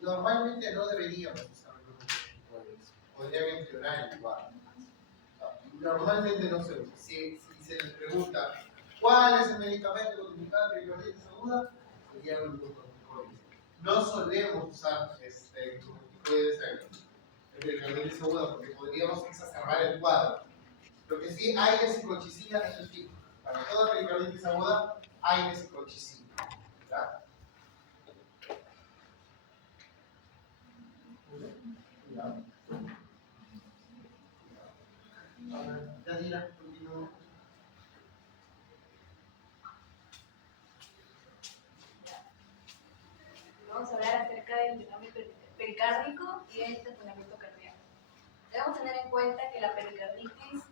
normalmente no deberíamos usar glucocorticoides, podrían empeorar igual. Normalmente no se usa. Si se les pregunta cuál es el medicamento contraindicado en pericarditis aguda, sería el glucocorticoides. No solemos usar glucocorticoides en pericarditis aguda porque podríamos exacerbar el cuadro. Lo que sí, AINES y colchicina es el tipo. Para toda pericarditis aguda, AINES y colchicina. ¿Ya? Yadira, continúa. Vamos a hablar acerca del derrame pericárdico y el taponamiento cardíaco. Debemos tener en cuenta que la pericarditis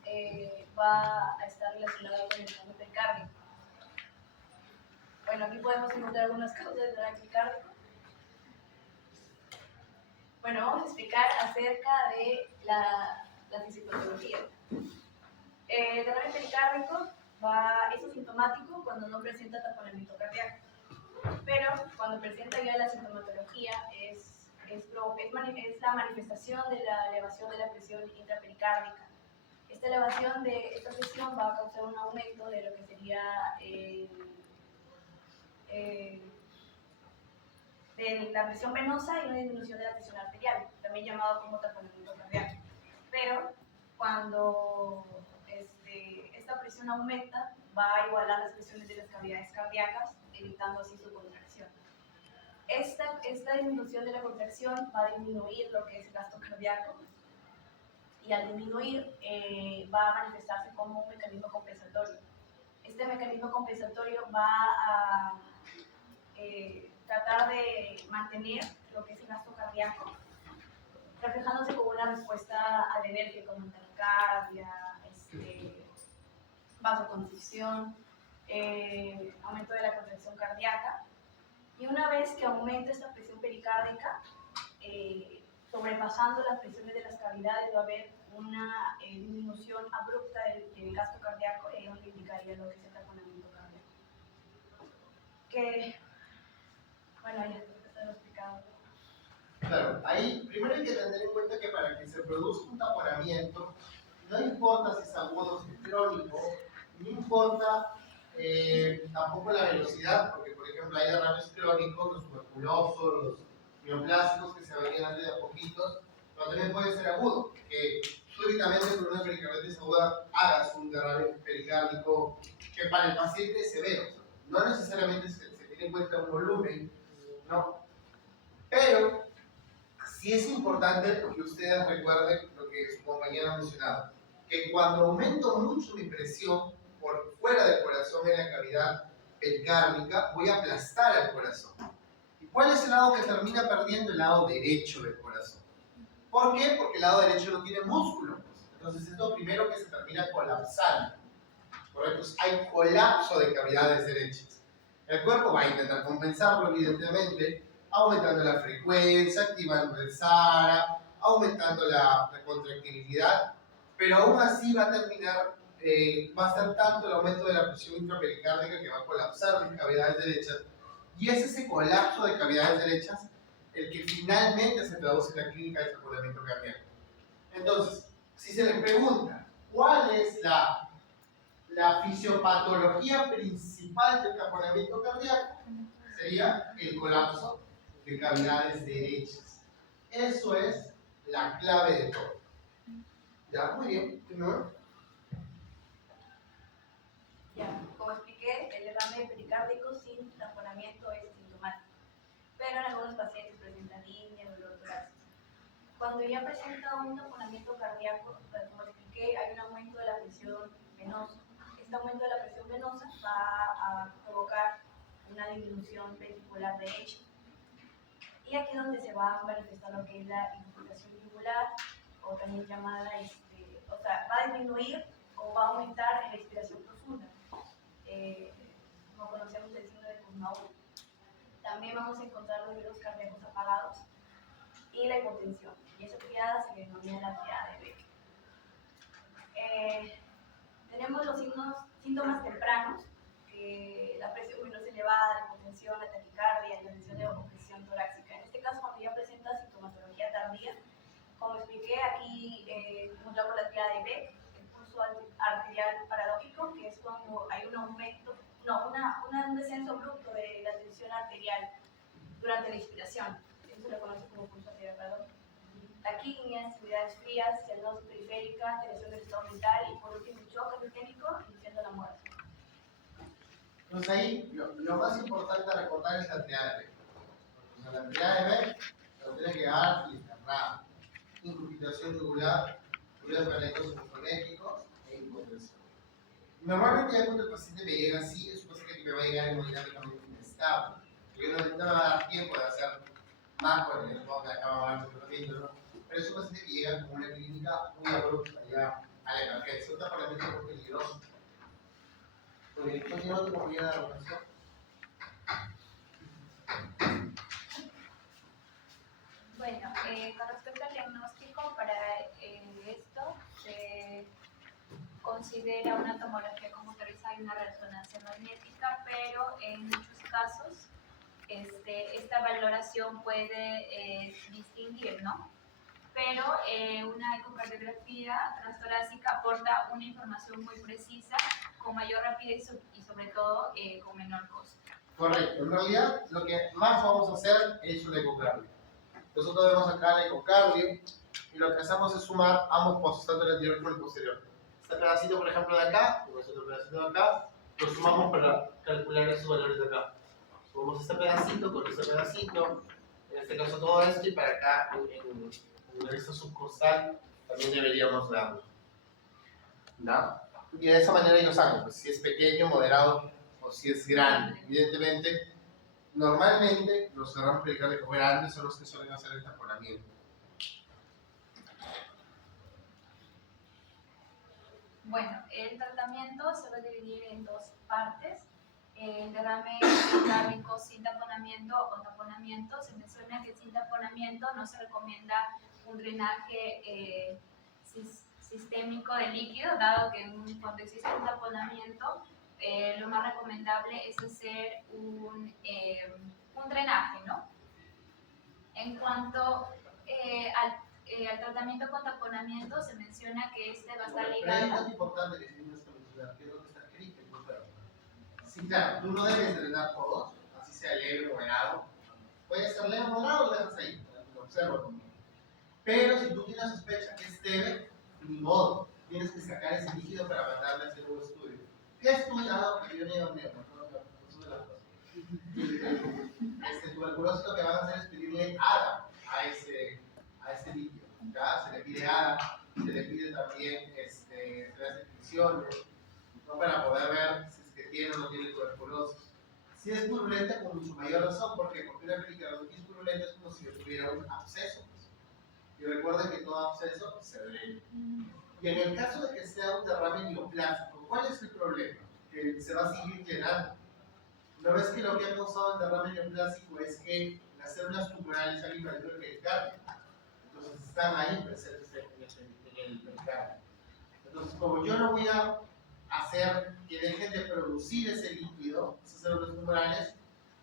va a estar relacionada con el derrame pericárdico. Bueno, aquí podemos encontrar algunas causas del derrame pericárdico. Bueno, vamos a explicar acerca de la fisiopatología. El derrame pericárdico es asintomático cuando no presenta taponamiento cardíaco, pero cuando presenta ya la sintomatología es la manifestación de la elevación de la presión intrapericárdica. Esta elevación de esta presión va a causar un aumento de lo que sería de la presión venosa y una disminución de la presión arterial, también llamado como taponamiento cardíaco. Pero cuando esta presión aumenta, va a igualar las presiones de las cavidades cardíacas, evitando así su contracción. Esta disminución de la contracción va a disminuir lo que es el gasto cardíaco, y al disminuir va a manifestarse como un mecanismo compensatorio. Este mecanismo compensatorio va a tratar de mantener lo que es el gasto cardíaco, reflejándose como una respuesta alérgica como taquicardia, vasoconstricción, aumento de la contracción cardíaca. Y una vez que aumenta esta presión pericárdica, sobrepasando las presiones de las cavidades, va a haber una disminución abrupta del gasto cardíaco, donde indicaría lo que es el taponamiento cardíaco. Bueno, ya está explicado. Claro, ahí primero hay que tener en cuenta que para que se produzca un taponamiento, no importa si es agudo o si es crónico, no importa tampoco la velocidad, porque por ejemplo hay derrames crónicos, los tuberculosos, los neoplásicos que se van llenando de a poquitos, pero también puede ser agudo, que súbitamente por una pericarditis aguda hagas un derrame pericárdico que para el paciente es severo. No necesariamente se tiene en cuenta un volumen, no, pero sí es importante que ustedes recuerden lo que su compañera ha mencionado, que cuando aumento mucho mi presión por fuera del corazón en la cavidad pericárdica, voy a aplastar al corazón. ¿Y cuál es el lado que termina perdiendo? El lado derecho del corazón. ¿Por qué? Porque el lado derecho no tiene músculo. Entonces es lo primero que se termina colapsando. ¿Correcto? Hay colapso de cavidades derechas. El cuerpo va a intentar compensarlo, evidentemente, aumentando la frecuencia, activando el SARA, aumentando la contractibilidad, pero aún así va a terminar, va a ser tanto el aumento de la presión intrapericárdica que va a colapsar las cavidades derechas, y es ese colapso de cavidades derechas el que finalmente se traduce en la clínica del taponamiento cardíaco. Entonces, si se les pregunta cuál es la fisiopatología principal del taponamiento cardíaco, sería el colapso de cavidades derechas. Eso es la clave de todo. ¿Ya? Muy bien. ¿Continúa? Ya, como expliqué, el derrame pericárdico sin taponamiento es asintomático, pero en algunos pacientes presenta anemia, dolor torácico. Cuando ya presenta un taponamiento cardíaco, como expliqué, hay un aumento de la presión venosa. Este aumento de la presión venosa va a provocar una disminución ventricular derecha. Y aquí es donde se va a manifestar lo que es la infiltración yugular, o también llamada, va a disminuir o va a aumentar en la expiración profunda, como conocemos el signo de Kuznauer. También vamos a encontrar los ritmos cardíacos apagados y la hipotensión, y esa triada se denomina la triada de Beck. Tenemos los síntomas tempranos, que la presión venosa elevada, la hipotensión, la taquicardia y la lesión de opresión torácica. En este caso, cuando ya presenta sintomatología tardía, como expliqué, aquí encontramos la triada de Beck, el pulso arterial paradójico, que es cuando hay un aumento, un descenso abrupto de la tensión arterial durante la inspiración. Eso se lo conoce como pulso arterial paradójico. Taquignia, actividades frías, cianosis periférica, alteración del estado mental y por último shock endogénico, iniciando la muerte. Entonces ahí lo más importante a recordar es la triada de Beck. O sea, la triada de Beck lo tiene que dar y cerrada. Infiltración yugular, fluidos cardíacos hipotonéticos e hipotensión. Normalmente ya cuando el paciente me llega así, es un paciente que me va a llegar hemodinámicamente inestable. Yo no me va a dar tiempo de hacer más con el enfoque de acá de tratamiento, ¿no? Pero es un paciente que llega con una clínica muy abrupta ya a la emergencia, un tratamiento muy peligroso. Porque continúa tu compañera de rotación. Bueno, con respecto al diagnóstico, para esto se considera una tomografía computarizada y una resonancia magnética, pero en muchos casos esta valoración puede distinguir, ¿no? Pero una ecocardiografía transtorácica aporta una información muy precisa, con mayor rapidez y sobre todo con menor costo. Correcto, en realidad lo que más vamos a hacer es un ecocardio. Nosotros vemos acá el ecocardio y lo que hacemos es sumar ambos pozos, tanto el anterior como el posterior. Este pedacito, por ejemplo, de acá, y este otro pedacito de acá, lo sumamos para calcular esos valores de acá. Sumamos este pedacito con este pedacito, en este caso todo esto, y para acá, en esta subcostal, también deberíamos darlo. ¿No? Y de esa manera ellos saben, pues, si es pequeño, moderado o si es grande. Evidentemente, normalmente los derrames pericárdicos grandes son los que suelen hacer el taponamiento. Bueno, el tratamiento se va a dividir en dos partes. El derrame pericárdico sin taponamiento o con taponamiento. Se menciona que sin taponamiento no se recomienda un drenaje sistémico de líquido, dado que cuando existe un taponamiento, lo más recomendable es hacer un drenaje, ¿no? En cuanto al tratamiento con taponamiento, se menciona que este va a estar Pero hay ligado. algo importante que tienes que mencionar, que es donde está el cricket. Sí, claro, tú no debes drenar todos, así sea leve o moderado. Puede ser leve o moderado, lo dejas ahí, lo observo conmigo. Pero si tú tienes sospecha que es leve, ni modo, tienes que sacar ese líquido para mandarle a hacer un estudio. ¿Qué estudio? Porque yo no tuberculosis lo que van a hacer es pedirle ADA a ese líquido. ¿Ya? Se le pide ADA, se le pide también las infecciones, ¿no? Para poder ver si es que tiene o no tiene tuberculosis. Si es purulenta, con mucho mayor razón, porque una pericarditis purulenta es como si tuviera un absceso. Y recuerden que todo absceso se drena. Y en el caso de que sea un derrame neoplásico, ¿cuál es el problema? Que se va a seguir llenando. ¿No ves que lo que ha causado el derrame neoplásico es que las células tumorales han invadido el pericardio? Entonces están ahí presentes en el pericardio. Entonces, como yo no voy a hacer que dejen de producir ese líquido, esas células tumorales,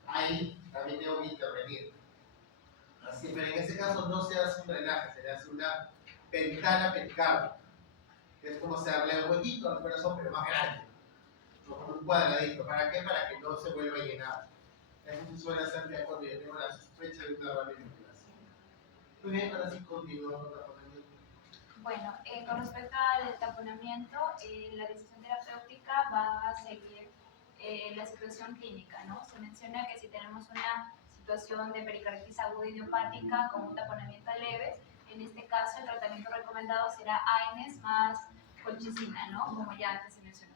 ahí también tengo que intervenir. Así, pero en este caso no se hace un drenaje, se le hace una ventana pericárdica, que es como se darle un huequito al corazón, pero más grande, como un cuadradito. ¿Para qué? Para que no se vuelva a llenar. Eso se suele hacer ya cuando yo tengo la sospecha de una derrame neoplásico. Muy bien, ahora sí continuamos con la taponamiento. Bueno, con respecto al taponamiento, la decisión terapéutica va a seguir la situación clínica, ¿no? Se menciona que si tenemos una situación de pericarditis aguda idiopática con un taponamiento leve, en este caso el tratamiento recomendado será AINES más colchicina, ¿no? Como ya antes se mencionó.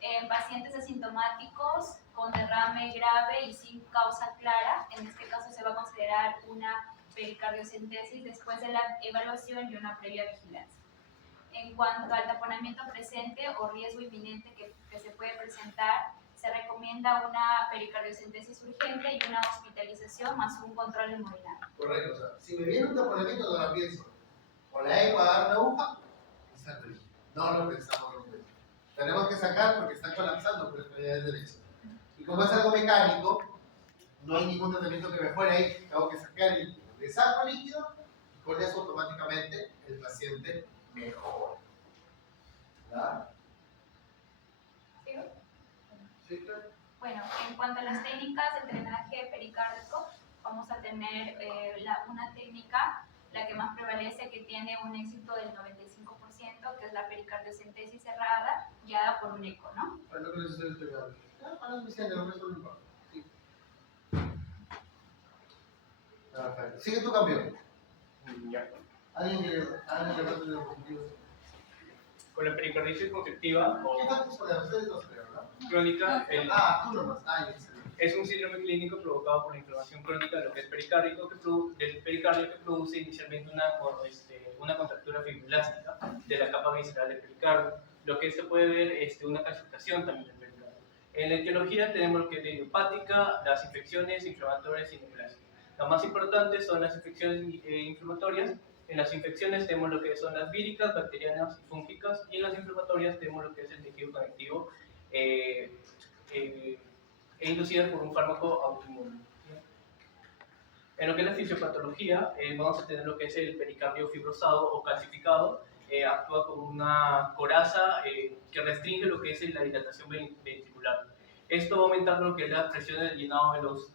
En pacientes asintomáticos con derrame grave y sin causa clara, en este caso se va a considerar una pericardiocentesis después de la evaluación y una previa vigilancia. En cuanto al taponamiento presente o riesgo inminente que se puede presentar, se recomienda una pericardiocentesis urgente y una hospitalización más un control hemodinámico. Correcto, o sea, si me viene un taponamiento no lo pienso. O la eco a dar una aguja, no lo pensamos dos veces. Tenemos que sacar porque está colapsando por extremidades derechas. Y como es algo mecánico, no hay ningún tratamiento que mejore ahí. Tengo que sacar el líquido. Le saco el líquido y con eso automáticamente el paciente mejora. ¿Verdad? ¿Sigo? Sí, claro. Bueno, en cuanto a las técnicas de drenaje pericárdico, vamos a tener una técnica, la que más prevalece, que tiene un éxito del 95%, que es la pericardiocentesis cerrada, guiada por un eco, ¿no? Para lo que les estoy explicando. Para los vecinos, no es un importa. Sí. Perfecto. Sigue tu campeón. Ya. ¿Alguien que le pase los objetivos? Con la pericarditis constrictiva ¿Qué o datos podemos? Ustedes dos creo, ¿no? crónica, Tú nomás. Excelente. es un síndrome clínico provocado por la inflamación crónica de lo que es pericardio, del pericardio, que produce inicialmente una contractura fibrolástica de la capa visceral del pericardio, lo que se puede ver una calcificación también del pericardio. En la etiología tenemos lo que es la idiopática, las infecciones inflamatorias y neoplasias. Las más importantes son las infecciones inflamatorias. En las infecciones tenemos lo que son las víricas, bacterianas y fúngicas, y en las inflamatorias tenemos lo que es el tejido conectivo e inducidas por un fármaco autoinmune. En lo que es la fisiopatología, vamos a tener lo que es el pericardio fibrosado o calcificado. Actúa como una coraza que restringe lo que es la dilatación ventricular. Esto va a aumentar lo que es la presión del llenado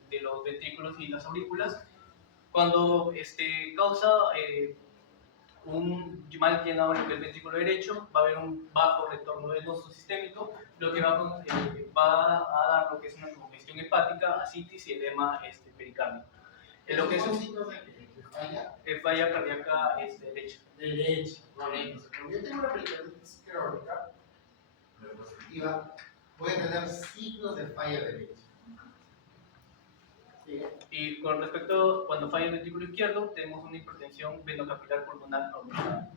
de los ventrículos y las aurículas. Cuando causa un mal llenado en el ventrículo derecho, va a haber un bajo retorno venoso sistémico, lo que va a dar lo que es una congestión hepática, ascitis y edema pericárdico. Lo que es un signos de falla. Falla cardíaca derecha. Derecha, correcto. Cuando yo tengo una pericarditis crónica, positiva, voy a tener signos de falla derecha. ¿Sí? Y con respecto, cuando falla el ventrículo izquierdo, tenemos una hipertensión venocapilar pulmonar aumentada.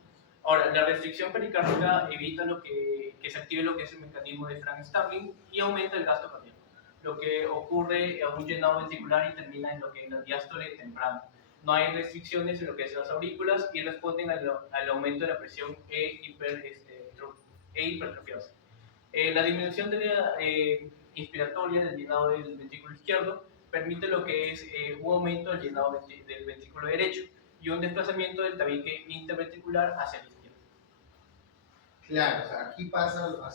Ahora, la restricción pericárdica evita que se active lo que es el mecanismo de Frank-Starling y aumenta el gasto cardíaco, lo que ocurre a un llenado ventricular y termina en lo que es la diástole temprana. No hay restricciones en lo que es las aurículas y responden al aumento de la presión e hipertrofiarse. La disminución de la inspiratoria del llenado del ventrículo izquierdo permite lo que es un aumento del llenado del ventrículo derecho y un desplazamiento del tabique interventricular hacia la izquierda. Claro, o sea, aquí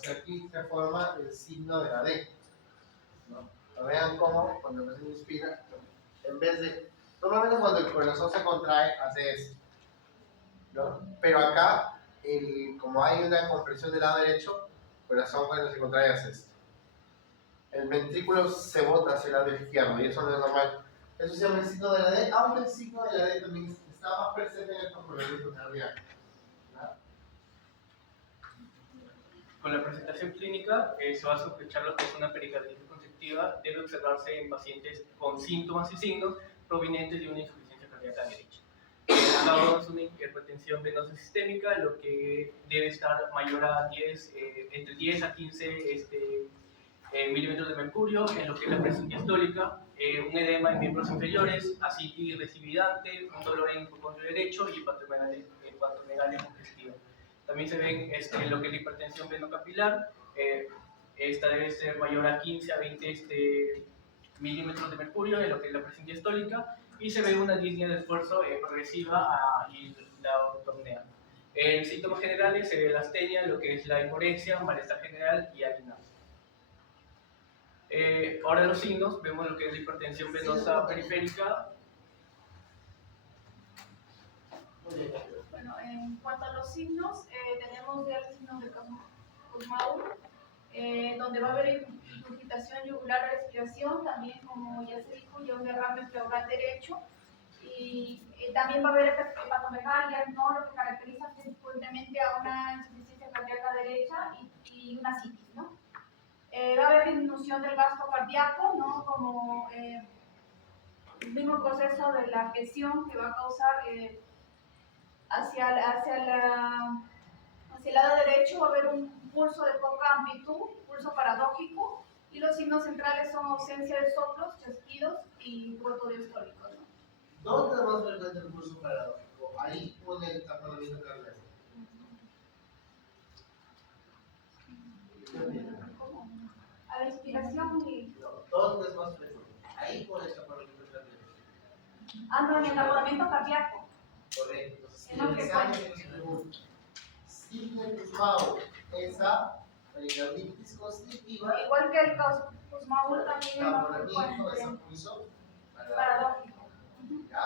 aquí se forma el signo de la D. ¿No? Vean cómo cuando el paciente inspira, en vez de, normalmente cuando el corazón se contrae, hace esto, ¿no? Pero acá, como hay una compresión del lado derecho, el corazón cuando se contrae hace esto. El ventrículo se bota hacia el lado izquierdo y eso no es normal. Eso se llama el signo de la D, aunque el signo de la D también está más presente en el comportamiento cardíaco. Con la presentación clínica se va a sospechar lo que es una pericarditis constrictiva. Debe observarse en pacientes con síntomas y signos provenientes de una insuficiencia cardíaca derecha. Acá es una hipertensión venosa sistémica, lo que debe estar mayor a entre 10 a 15 milímetros de mercurio, en lo que es la presión diastólica, un edema en miembros inferiores, ascitis recividante, un dolor en el hipocondrio derecho y hepatomegalia congestiva. También se ven lo que es la hipertensión venocapilar, esta debe ser mayor a 15 a 20 milímetros de mercurio, en lo que es la presión diastólica, y se ve una disnea de esfuerzo progresiva y la ortopnea. En síntomas generales se ve la astenia, lo que es la hemorexia, malestar general y alinación. Ahora los signos, vemos lo que es la hipertensión venosa periférica. Bueno, en cuanto a los signos, tenemos ya el signo de Kussmaul, donde va a haber irritación yugular, respiración, también como ya se dijo, ya un derrame pleural derecho, y también va a haber hepatomegalia, ¿no? Lo que caracteriza frecuentemente a una insuficiencia cardíaca derecha y una citis, ¿no? Va a haber disminución del gasto cardíaco, ¿no? Como el mismo proceso de la presión que va a causar hacia el lado derecho va a haber un pulso de poca amplitud, pulso paradójico, y los signos centrales son ausencia de soplos, chasquidos y broto diastólico, ¿no? ¿Dónde más frecuente el pulso paradójico? Ahí pone el taponamiento cardíaco. A la inspiración y... No, ¿dónde es más frecuente? Ahí pone el taponamiento cardíaco. No, en el taponamiento cardíaco. Correcto. Entonces, Es más frecuente. Si le Kussmaul esa pericarditis constrictiva, Igual que el Kussmaul también es más taponamiento es frecuente. pulso Paradójico. ¿Ya?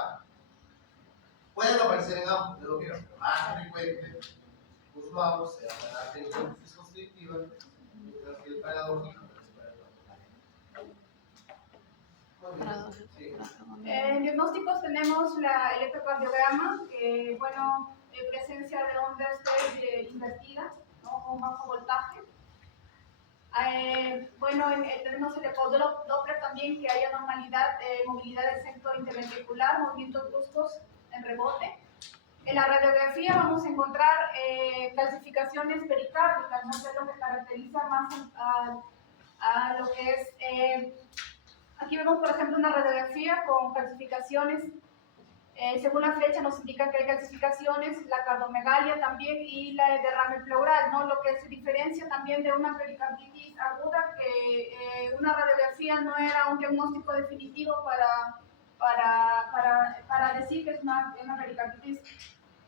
Pueden aparecer en ambos, pero mira, más frecuente Kussmaul se llama la pericarditis constrictiva, mientras que el paradójico es paradójico. Sí. En diagnósticos tenemos el electrocardiograma, que bueno, presencia de ondas invertidas, ¿no? ¿no? Con bajo voltaje. Bueno, tenemos el ecodoppler también, que hay anormalidad, movilidad del centro interventricular, movimientos bruscos en rebote. En la radiografía vamos a encontrar calcificaciones pericárdicas, ¿no? Que es lo que caracteriza más a lo que es... aquí vemos, por ejemplo, una radiografía con calcificaciones. Según la flecha nos indica que hay calcificaciones, la cardiomegalia también y la de derrame pleural, ¿no? Lo que se diferencia también de una pericarditis aguda, que una radiografía no era un diagnóstico definitivo para decir que es una pericarditis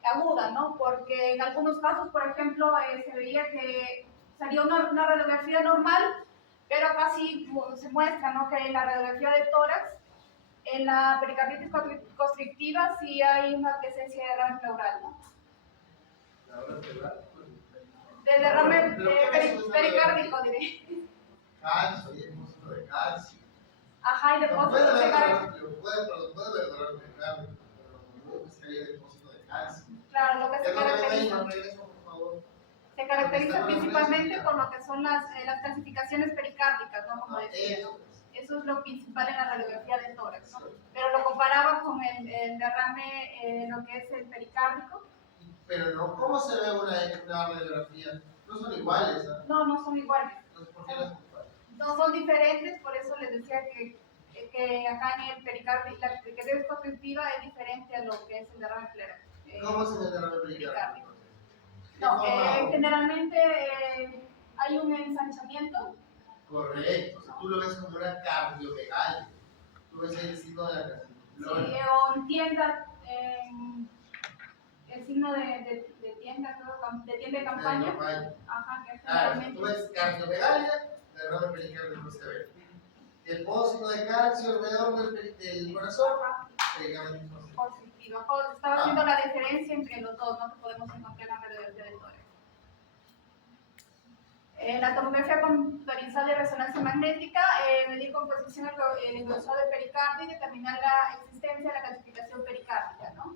aguda, ¿no? Porque en algunos casos, por ejemplo, se veía que salía una radiografía normal, pero acá sí se muestra, ¿no? Que en la radiografía de tórax, en la pericarditis constrictiva, sí hay una presencia de derrame pleural, ¿no? De derrame pericárdico, diré. Calcio, y depósito de calcio. Ajá, y depósito Puede de haber calcio. derrame pericárdico, pero no es que haya depósito de calcio. Claro, lo que se ¿Qué es lo que ven ahí? caracteriza. No regreso, por favor. Se caracteriza principalmente por lo que son las calcificaciones pericárdicas, ¿no? Como decía, ¿no? Eso es lo principal en la radiografía de tórax, ¿no? Pero lo comparaba con el derrame, lo que es el pericárdico. Pero no, ¿cómo se ve una radiografía? No son iguales, ¿ah? No, no son iguales. Entonces, ¿por qué las comparas? No son diferentes, por eso les decía que acá en el pericárdico, la pericarditis constrictiva es diferente a lo que es el derrame pleural. ¿Cómo se ve el derrame pericárdico? No, generalmente hay un ensanchamiento. Correcto, o sea, tú lo ves como una cardiomegalia. Tú ves ahí el signo de la calcificación. Sí, o en tienda, el signo de tienda, creo, de tienda de campaña. Ajá, que es generalmente. Tú ves cardiomegalia, derrame pericárdico se ve. Depósito de calcio alrededor del corazón, pericárdico se ve. Positiva. Estaba haciendo la diferencia entre los dos, ¿no? Que podemos encontrar en la radiografía de tórax. La tomografía computarizada de resonancia magnética, medir composición el engrosado del pericardio y determinar la existencia de la calcificación pericárdica, ¿no?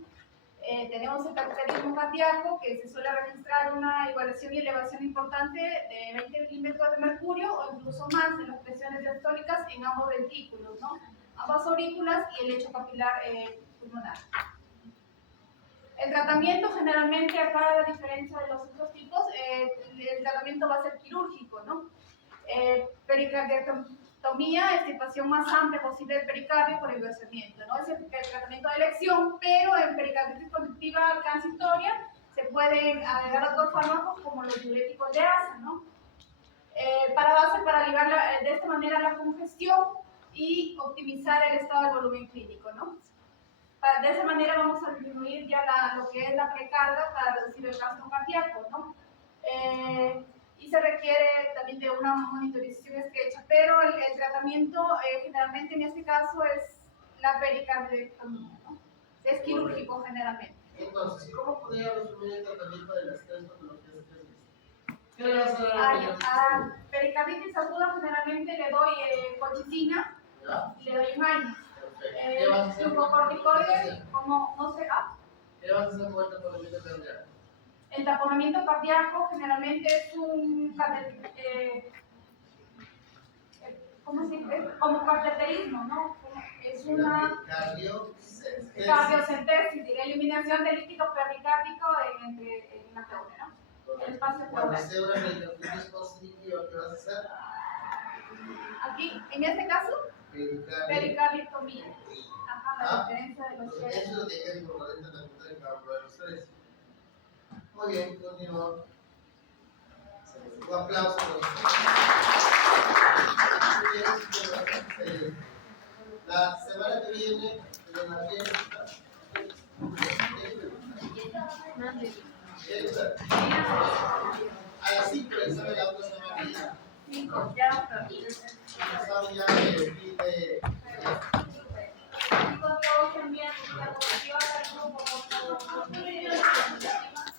Tenemos el cateterismo cardíaco, que se suele registrar una igualación y elevación importante de 20 milímetros de mercurio o incluso más en las presiones diastólicas en ambos ventrículos, ¿no? Ambas aurículas y el lecho capilar pulmonar. El tratamiento generalmente, acá a diferencia de los otros tipos, el tratamiento va a ser quirúrgico, ¿no? Pericardiotomía, extirpación más amplia posible del pericardio por engrosamiento, ¿no? Es el tratamiento de elección, pero en pericarditis constrictiva transitoria se pueden agregar otros fármacos como los diuréticos de asa, ¿no? Para aliviar de esta manera la congestión y optimizar el estado del volumen clínico, ¿no? De esa manera vamos a disminuir ya lo que es la precarga para reducir el gasto cardíaco, ¿no? Y se requiere también de una monitorización estrecha, pero el tratamiento generalmente en este caso es la pericardiotomía, ¿no? Es quirúrgico generalmente. Entonces, ¿cómo podría resumir el tratamiento de las tres patologías que has visto? ¿Qué le vas a dar a la pericarditis aguda generalmente le doy colchicina, le doy un año. ¿Qué vas a hacer? Glucocorticoides, como no sé, ¿Qué vas a hacer con el taponamiento cardíaco? El taponamiento cardíaco generalmente es un ¿cómo se dice? Como cateterismo, ¿no? Es una cardiocentesis, diría, eliminación del líquido pericárdico en la pleura, ¿no? El espacio Cuando pleural. sea una pericarditis constrictiva, ¿qué vas a hacer? Aquí, en este caso, pericardiotomía. Ajá, la diferencia de los tres. Eso es lo que hay que incorporar en el tratamiento de cada uno de los tres. Muy bien, continuamos. Un aplauso. La semana que viene, en la fiesta. A las 5 le sabe la otra semana. 5, ya. Estamos ya en el fin de. Chicos, todos envían la posición al grupo, por favor.